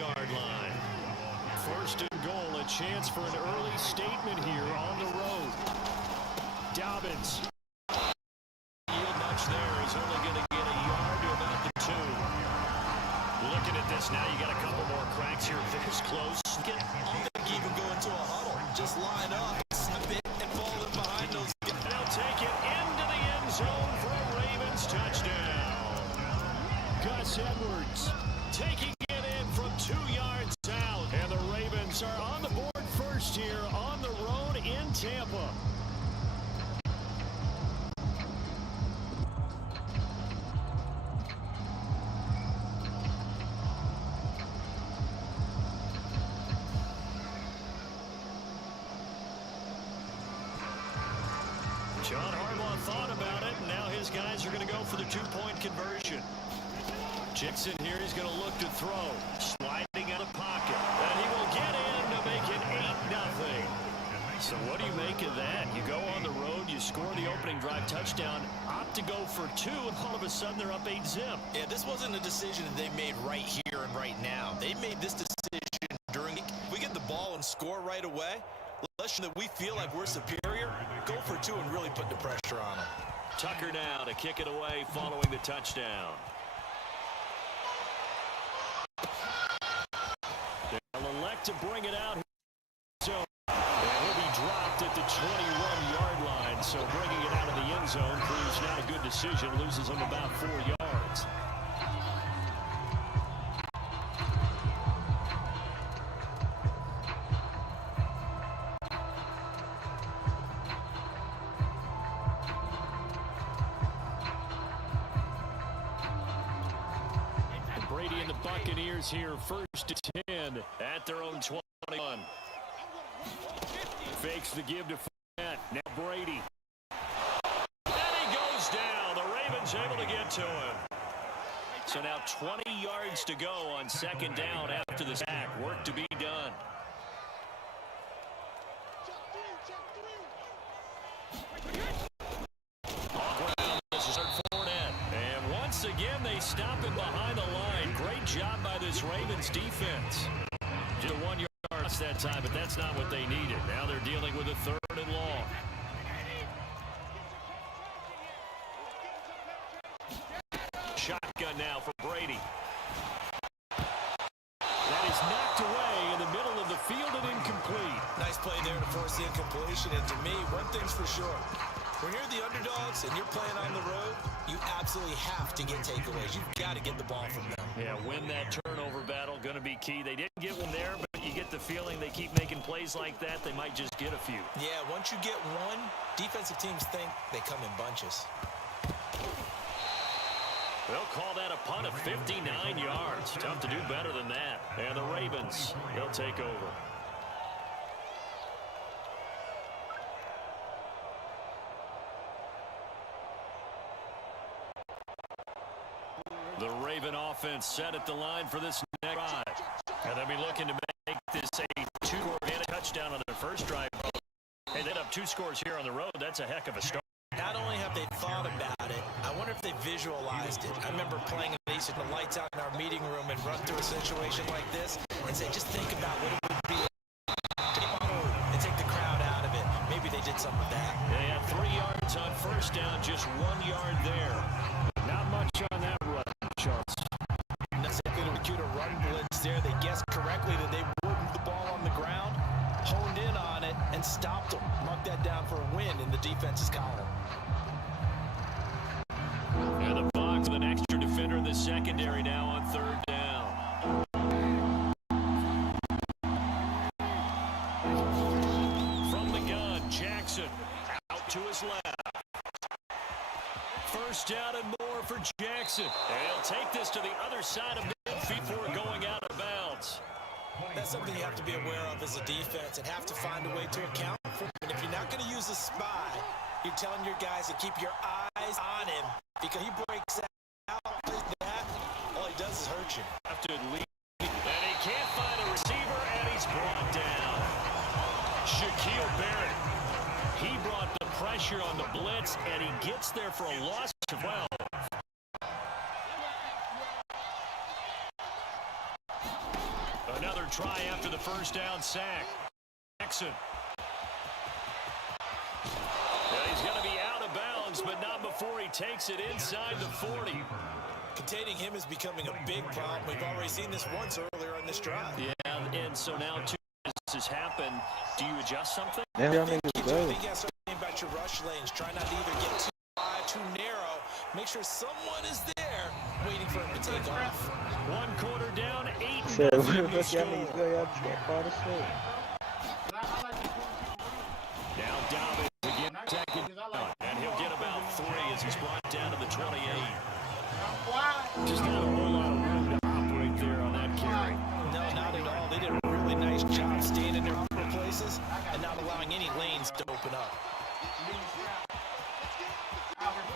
20-yard line. First and goal, a chance for an early statement here on the road. Dobbins. Yield much there. He's only going to get a yard to about the 2. Looking at this now, you got a couple more cracks here this close. I'll even go into a huddle. Just line up, snap it, and fall in behind those guys. They'll take it into the end zone for a Ravens touchdown. Gus Edwards taking it in from 2 yards out. And the Ravens are on the board first here on the road in Tampa. John Harbaugh thought about it, and now his guys are going to go for the 2-point conversion. Jackson here, he's going to look to throw. Sliding out of the pocket. And he will get in to make it 8-0. So what do you make of that? You go on the road, you score the opening drive touchdown, opt to go for 2, and all of a sudden they're up 8-0. Yeah, this wasn't a decision that they made right here and right now. They made this decision during. We get the ball and score right away. Let's show that we feel like we're superior. Go for 2 and really put the pressure on them. Tucker now to kick it away following the touchdown. They'll elect to bring it out. So it will be dropped at the 21-yard line. So bringing it out of the end zone proves not a good decision. Loses him about 4 yards. Brady and the Buccaneers here first and 10 at their own 21. Fakes the give to Fournette. Now Brady. And he goes down. The Ravens able to get to him. So now 20 yards to go on second down after the sack. Work to be done. This is Fournette. And once again, they stop him behind the line. Great job by this Ravens defense. Just a 1 yard loss that time, but that's not what they needed. Now they're dealing with a 3rd and long. Shotgun now for Brady. That is knocked away in the middle of the field and incomplete. Nice play there to force the incompletion. And to me, one thing's for sure. When you're the underdogs and you're playing on the road, you absolutely have to get takeaways. You've got to get the ball from them. Yeah, win that turnover battle, going to be key. They didn't get one there, but you get the feeling they keep making plays like that, they might just get a few. Yeah, once you get one, defensive teams think they come in bunches. They'll call that a punt of 59 yards. Tough to do better than that. And the Ravens, they'll take over. The Raven offense set at the line for this next drive. And they'll be looking to make this a 2-score touchdown on their first drive. Hey, they up 2 scores here on the road. That's a heck of a start. Not only have they thought about it, I wonder if they visualized it. I remember playing at least with the lights out in our meeting room and run through a situation like this and say, just think about what it would be and take the crowd out of it. Maybe they did something with that. They had 3 yards on first down, just 1 yard there. Not much on that run, Charles. That's a good execute a run blitz there. They guessed correctly that they wouldn't put the ball on the ground, honed in on it, and stopped them. Mark that down for a win in the defense's column. And the Bucs with an extra defender in the secondary now on 3rd down. From the gun, Jackson out to his left. First down and more for Jackson. And he'll take this to the other side of midfield before going out of bounds. That's something you have to be aware of as a defense and have to find a way to account for. And if you're not going to use a spy, you're telling your guys to keep your eyes on him because he breaks out like that. All he does is hurt you. Have to lead. And he can't find a receiver, and he's brought down. Shaquille Barrett. He brought the pressure on the blitz, and he gets there for a loss of 12. another try after the first down sack. Jackson. He's going to be out of bounds, but not before he takes it inside the 40. Containing him is becoming a big problem. We've already seen this once earlier on this drive. Yeah, and so now two has happened. Do you adjust something? Yeah, I think you got to start thinking about your rush lanes. Try not to either get too wide, too narrow. Make sure someone is there waiting for him to take off. 1 quarter down, 8. So, look, y'all need to go out to that part of the Now Dobbins again, second down, and he'll get about 3 as he's brought down to the 28. Just not a whole lot of room to operate there on that carry. No, not at all. They did a really nice job staying in their proper places and not allowing any lanes to open up.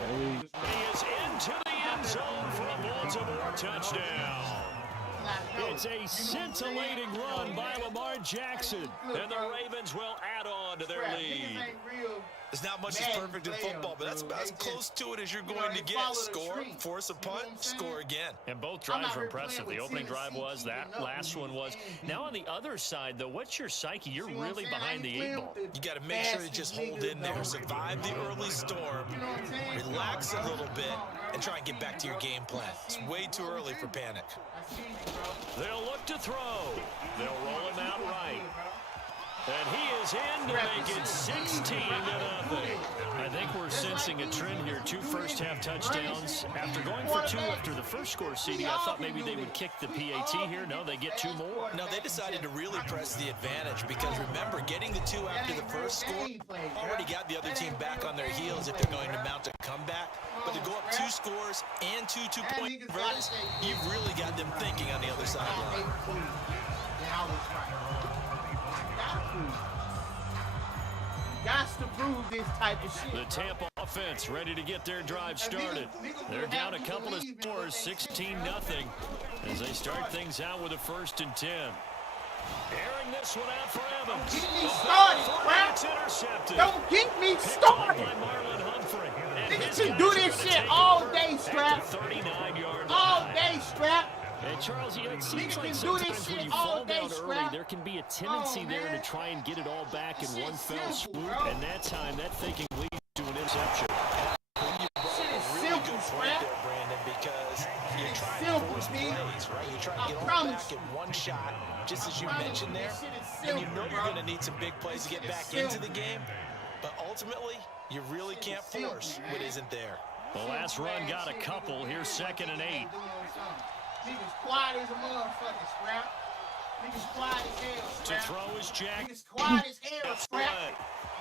He is into the end zone for a Baltimore touchdown. It's a scintillating run by Lamar Jackson, and the Ravens will add on to their lead. There's not much that's perfect in football, but that's about as close to it as you're going to get. Score, force a punt, score again. And both drives were impressive. The opening drive was, that last one was. Now on the other side, though, what's your psyche? You're really behind the 8 ball. You got to make sure to just hold in there, survive the early storm, relax a little bit, and try and get back to your game plan. It's way too early for panic. They'll look to throw. They'll roll him out right. And he is in to make it 16-0. I think we're sensing a trend here. 2 first-half touchdowns. After going for 2 after the first score, CD, I thought maybe they would kick the PAT here. No, they get 2 more. No, they decided to really press the advantage because, remember, getting the 2 after the first score already got the other team back on their heels if they're going to mount a comeback. But to go up 2 scores and 2 two-point conversions, you've really got them thinking on the other sideline. Got to prove this type of shit. The Tampa offense ready to get their drive started. They're down a couple of scores, 16-0, as they start things out with a 1st and 10. Airing this one out for Evans. Don't get me started, crap. Intercepted. Don't get me started. By Marlon Humphrey. Niggas can do this shit all day, Strap. 39-yard All day, Strap. And Charles, you know, it seems like do this sometimes shit when you all fall day, down early, Scrap. there can be a tendency there to try and get it all back in one fell swoop. And that time, that thinking leads to an interception. Shit is simple, Scrap. Brandon, because you're trying to force plays, right? You're trying to get all back in one shot, just as you mentioned there. And you know you're going to need some big plays to get back into the game. But ultimately, you really can't force what isn't there. The last run got a couple. Here's 2nd and 8. Niggas quiet as a motherfucker, Scrap. Niggas quiet as hell, To Scrap. throw is Jack. Niggas quiet as hell, Scrap.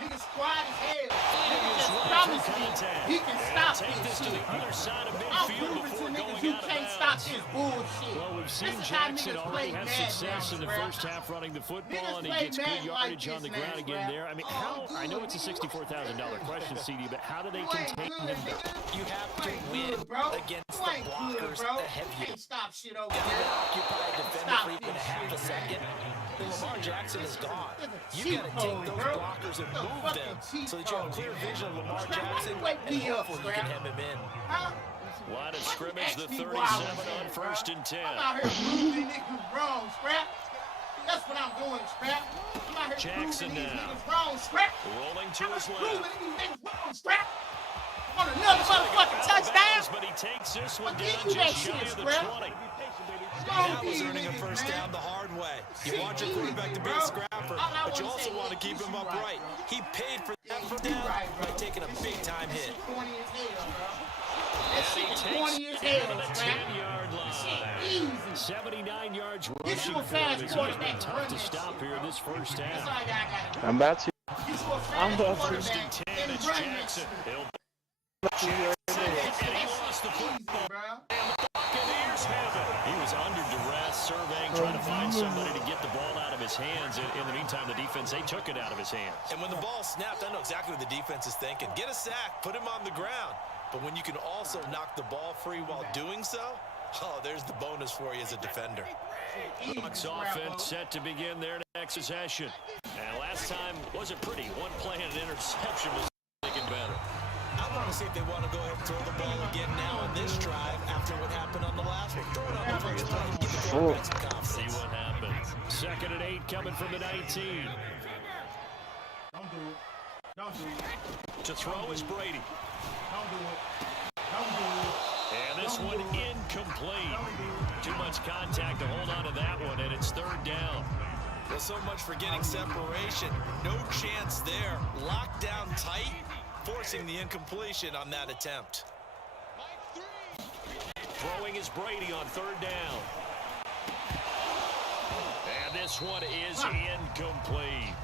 Niggas quiet as hell. Niggas just promise me he can stop Take this this to shit. the other side of I'm midfield proving before to niggas going you out of can't stop bounds. this bullshit. Well, we've seen This is how Jackson niggas already play have Madden success now, in the Scrap. first half running the football, Niggas and he play gets good Madden yardage like on the this ground now, again Scrap. there. I mean, how? I know it's a $64,000 question, CD, but how do they contain him? You have to win against the blockers, the heaviest. Can't stop shit over Got to there. occupy a defender for even a half a second. Then Lamar Jackson is gone. You got to take those blockers and move them so that you have clear vision of Lamar Jackson, and hopefully you can hem him in. Line of scrimmage, the 37 on 1st and 10. I'm out here proving niggas wrong, Scrap. That's what I'm doing, Scrap. I'm out here Jackson proving these now. niggas wrong, Scrap. Rolling to I'm his proving left. these niggas wrong, Scrap. On another motherfucking touchdown. But he takes this one I'll down give you that just shy shit, of the Scrap. 20. That was earning a first down the hard way. You want your quarterback to be a scrapper, but you also want to keep him upright. He paid for that first down by taking a big-time hit. That shit is corny as hell, The Scrap. 10-yard line. Easy. 79 yards Get rushing you a for fast him. It's quarterback. been tough to stop here this first That's half. all y'all gotta do. I'm about to. Get you a fast I'm about to. First and quarterback 10, and it's run that Jackson. shit. He'll That's and he lost the football. easy, bro. Buccaneers have it. He was under duress, surveying, trying to find somebody to get the ball out of his hands. In the meantime, the defense, they took it out of his hands. And when the ball snapped, I know exactly what the defense is thinking. Get a sack, put him on the ground. But when you can also knock the ball free while doing so, oh, there's the bonus for you as a defender. Bucs offense set to begin their next possession. And last time wasn't pretty. One play and an interception was making better. I want to see if they want to go ahead and throw the ball again now on this drive after what happened on the last one. Throw it on the first play. Give the quarterback some See confidence. what happens. 2nd and 8 coming from the 19. Don't do it. Don't do it. To throw is Brady. Don't do it. Don't do it. And this one incomplete. Too much contact to hold on to that one, and it's 3rd down. Well, so much for getting separation. No chance there. Locked down tight, forcing the incompletion on that attempt. Throwing is Brady on 3rd down. And this one is incomplete.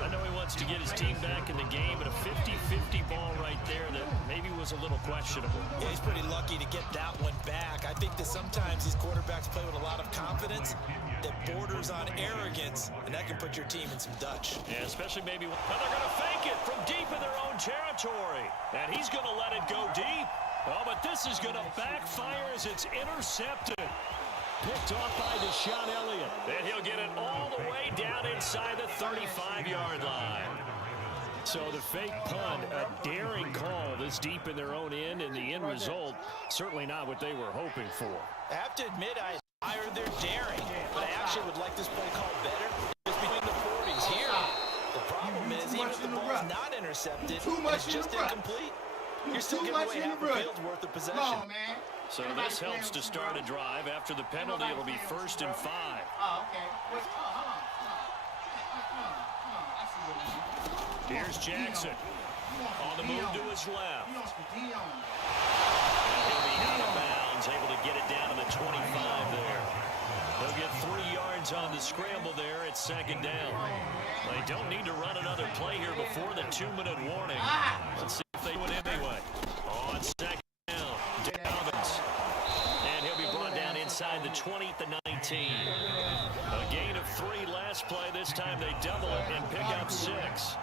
I know he wants to get his team back in the game, but a 50-50 ball right there that maybe was a little questionable. Yeah, he's pretty lucky to get that one back. I think that sometimes these quarterbacks play with a lot of confidence that borders on arrogance, and that can put your team in some Dutch. Yeah, especially maybe when they're going to fake it from deep in their own territory. And he's going to let it go deep. Oh, but this is going to backfire as it's intercepted. Picked off by Deshaun Elliott. And he'll get it all the way down inside the 35-yard line. So the fake punt, a daring call this deep in their own end, and the end result, certainly not what they were hoping for. I have to admit, I admire their daring, but I actually would like this play called better. It's between the 40s here. The problem is, even if the ball's not intercepted, it's just incomplete. You're still giving away half a field's worth of possession. Come on, man. So this helps to start a drive. After the penalty, it'll be 1st and 5. Oh, okay. Hold on. I see what you mean. Here's Jackson. On the move to his left. He wants the D on. And he'll be out of bounds, able to get it down to the 25 there. They'll get 3 yards on the scramble there. It's 2nd down. They don't need to run another play here before the 2-minute warning. Let's see if they would anyway. On 2nd down, Dobbins. And he'll be brought down inside the 20 at the 19. A gain of 3 last play. This time they double it and pick up 6.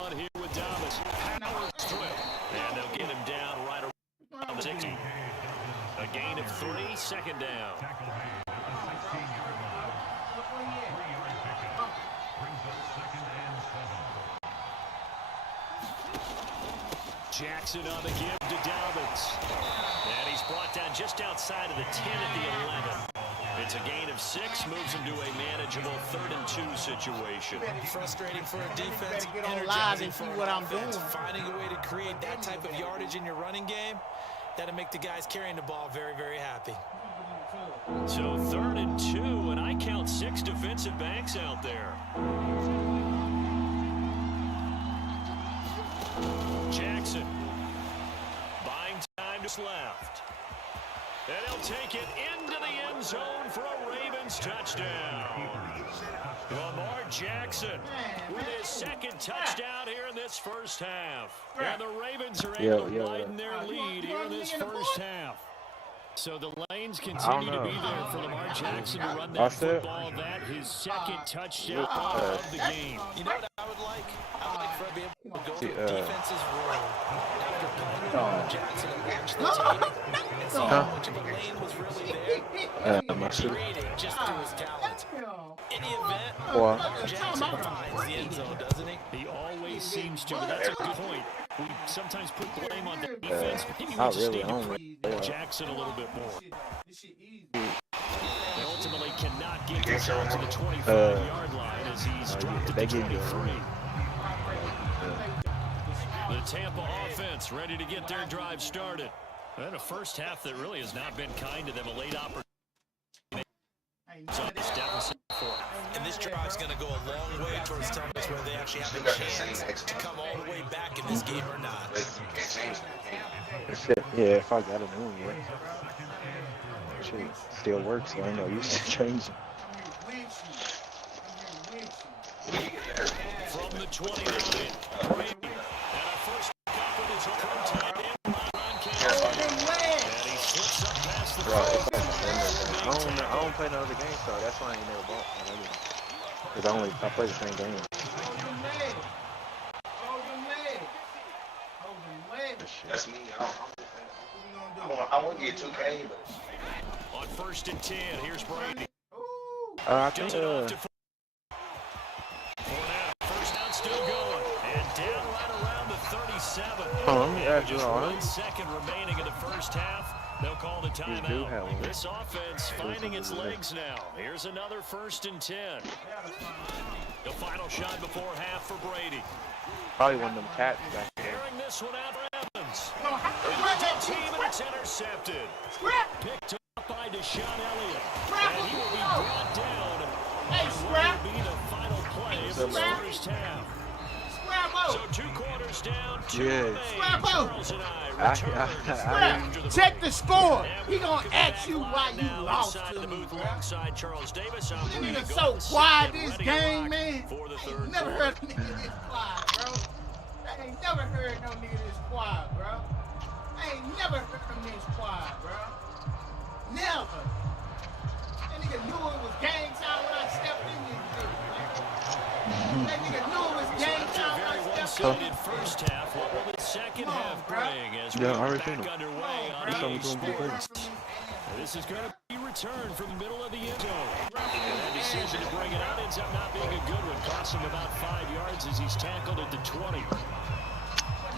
On here with Dobbins. Powers through it. And they'll get him down right around the 60. A gain of 3, 2nd down. Jackson on the give to Dobbins. And he's brought down just outside of the 10 at the 11. It's a gain of 6, moves him to a manageable 3rd and 2 situation. Frustrating for a defense, Get on live and see what I'm doing. Finding a way to create that type of yardage in your running game, that'll make the guys carrying the ball very, very happy. So 3rd and 2, and I count 6 defensive backs out there. Jackson buying time to his left. And he'll take it into the end zone for a Ravens touchdown. Lamar Jackson with his 2nd touchdown here in this first half. And the Ravens are able to widen their lead here in this first half. So the lanes continue to be there for Lamar Jackson to run that football. That his 2nd touchdown of the game. You know what I would like? I would like for him to be able to go to the defense's room after playing Lamar Jackson and watch the tape and see how much of a lane was really there. Creating just through his talent. In the event, Lamar Jackson finds the end zone, doesn't he? He always seems to. That's a good point. We sometimes put blame on the defense, but maybe we Not just really, need to play Jackson a little bit more. They ultimately cannot get this out to the 25-yard line as he's dropped at the 23. The Tampa offense ready to get their drive started. And a first half that really has not been kind to them. A late opportunity. And this drive's going to go a long way towards telling us whether they actually have a chance to come all the way back in this game or not. Yeah, if I got a new one, yeah. Shit, still works, so I know you should change it. From the 29, Brady. And a first cup with his own tight end on campus. And he slips up past the I don't play no other game, so that's why I ain't never bought one. Because I play the same game. That's me. I want to get 2K, but on 1st and 10, here's Brady. I think First down still going. And down 7. Oh, And just 1 second remaining in the first half. They'll call the timeout. This offense finding its legs now. Here's another 1st and 10. The final shot before half for Brady. Probably one of them cats back there. Airing this one out for Evans. And team, and it's intercepted. Picked up by Deshaun Elliott. And he will be brought down. And what will be the final play of the first half. So 2 quarters down, 2 remain. Charles and I return. Check the score. He gonna ask you why you lost inside to the me, booth bro. alongside Charles Davis. I'm This Brady nigga Gold. so quiet Get this ready to game, rock man. for the I third ain't never quarter. heard a nigga this quiet, bro. I ain't never heard no nigga this quiet, bro. I ain't never heard him this quiet, bro. Never. That nigga knew it was game time when I stepped in this bitch, man. That nigga knew it was game time when I stepped in. First half, what will the second half bring as we're back underway on This is going to be returned from the middle of the end zone. And that decision to bring it out ends up not being a good one, costing about 5 yards as he's tackled at the 20.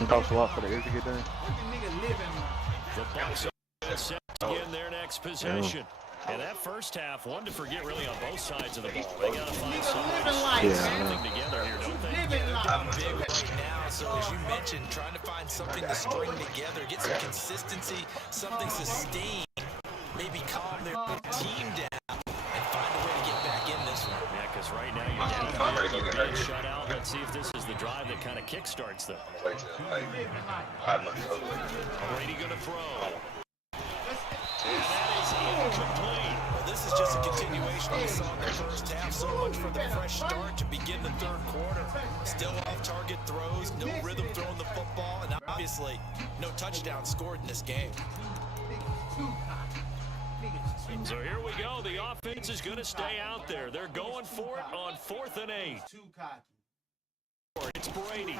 It costs a lot for the air to get done. What the nigga living like? The Bucs are set to begin their next possession. And that first half, one to forget really on both sides of the ball. They got to find something together here, don't they? Big right now, so as you mentioned, trying to find something to string together, get some consistency, something sustained, maybe calm their team down, and find a way to get back in this one. Yeah, because right now you're down, you're shut out. Let's see if this is the drive that kind of kickstarts them. Brady going to throw. And that is incomplete. Well, this is just a continuation we saw in the first half. So much for the fresh start to begin the third quarter. Still off-target throws, no rhythm throwing the football, and obviously no touchdown scored in this game. So here we go. The offense is going to stay out there. They're going for it on 4th and 8. It's Brady.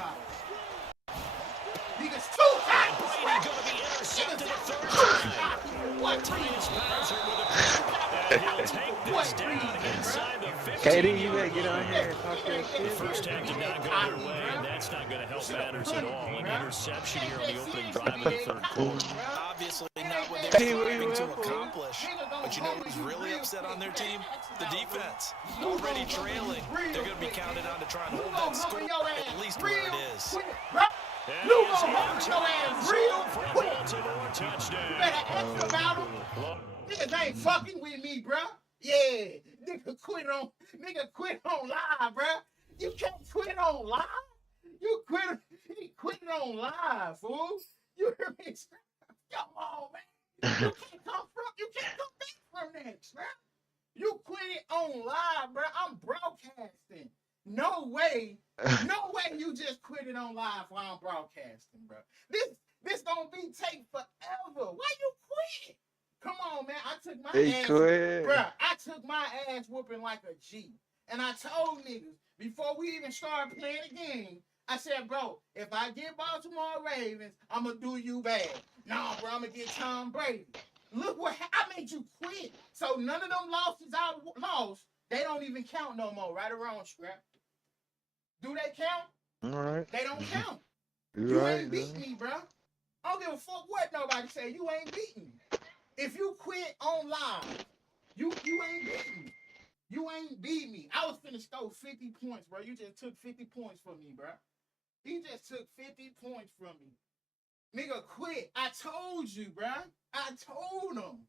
Niggas too hot. Brady going to be intercepted the third time. Martinez Bowser with a pick. And he'll take this down inside the 15. KD, you better get on here and talk that The shit. first half did not go their way, and that's not going to help matters at all. An interception here on the opening drive of the third quarter. Obviously not what they're striving to accomplish. But you know who's really upset on their team? The defense. Already trailing. They're going to be counted on to try and hold that score at least where it is. And You he's gonna have your ass real for a quick. Baltimore touchdown. You better ask about him. Niggas ain't fucking with me, bro. Yeah, nigga quit on live, bro. You can't quit on live. He quit on live, fool. You hear me? Come on, man. You can't come back from that, bro. You quit it on live, bro. I'm broadcasting. No way you just quit it on live while I'm broadcasting, bro. This gonna be taped forever. Why you quit? Come on, man. I took my ass whooping like a G. And I told niggas before we even started playing the game, I said, bro, if I get Baltimore Ravens, I'm gonna do you bad. Nah, bro, I'm gonna get Tom Brady. Look what I made you quit. So none of them losses I lost, they don't even count no more. Right or wrong, Scrap? Do they count? All right. They don't count. You You right, ain't beat me, bro. I don't give a fuck what nobody say. You ain't beating me. If you quit on live, you ain't beating me. You ain't beat me. I was finna score 50 points, bro. You just took 50 points from me, bro. He just took 50 points from me. Nigga, quit. I told you, bro. I told him.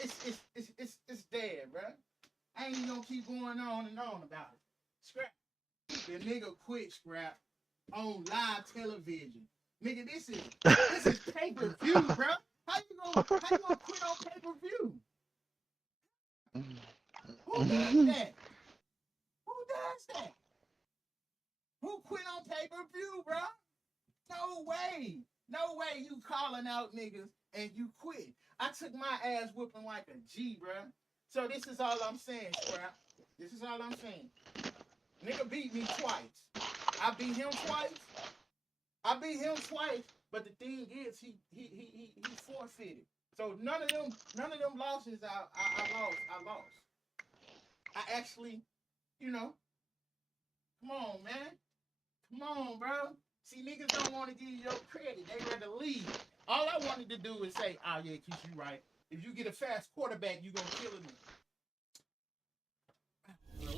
It's dead, bro. I ain't even gonna keep going on and on about it. Scrap. The nigga quit, Scrap, on live television. Nigga, this is pay-per-view, bro. How you gonna quit on pay-per-view? Who does that? Who quit on pay-per-view, bro? No way you calling out niggas and you quit. I took my ass whooping like a G, bro. So this is all I'm saying, Scrap. This is all I'm saying. Nigga beat me twice. I beat him twice, but the thing is he forfeited. So none of them losses I lost. I actually, come on, man. Come on, bro. See, niggas don't want to give you your credit. They rather leave. All I wanted to do is say, oh, yeah, Keith, you right. If you get a fast quarterback, you going to kill him.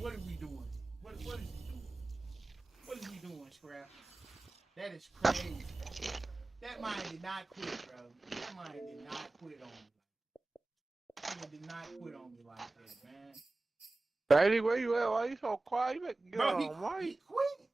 What are we doing? What is he doing? What is he doing, Scrap? That is crazy. That mind did not quit, bro. That mind did not quit on me. He did not quit on me like that, man. Brady, where you at? Why you so quiet? You better get Bro, on, right? he quit.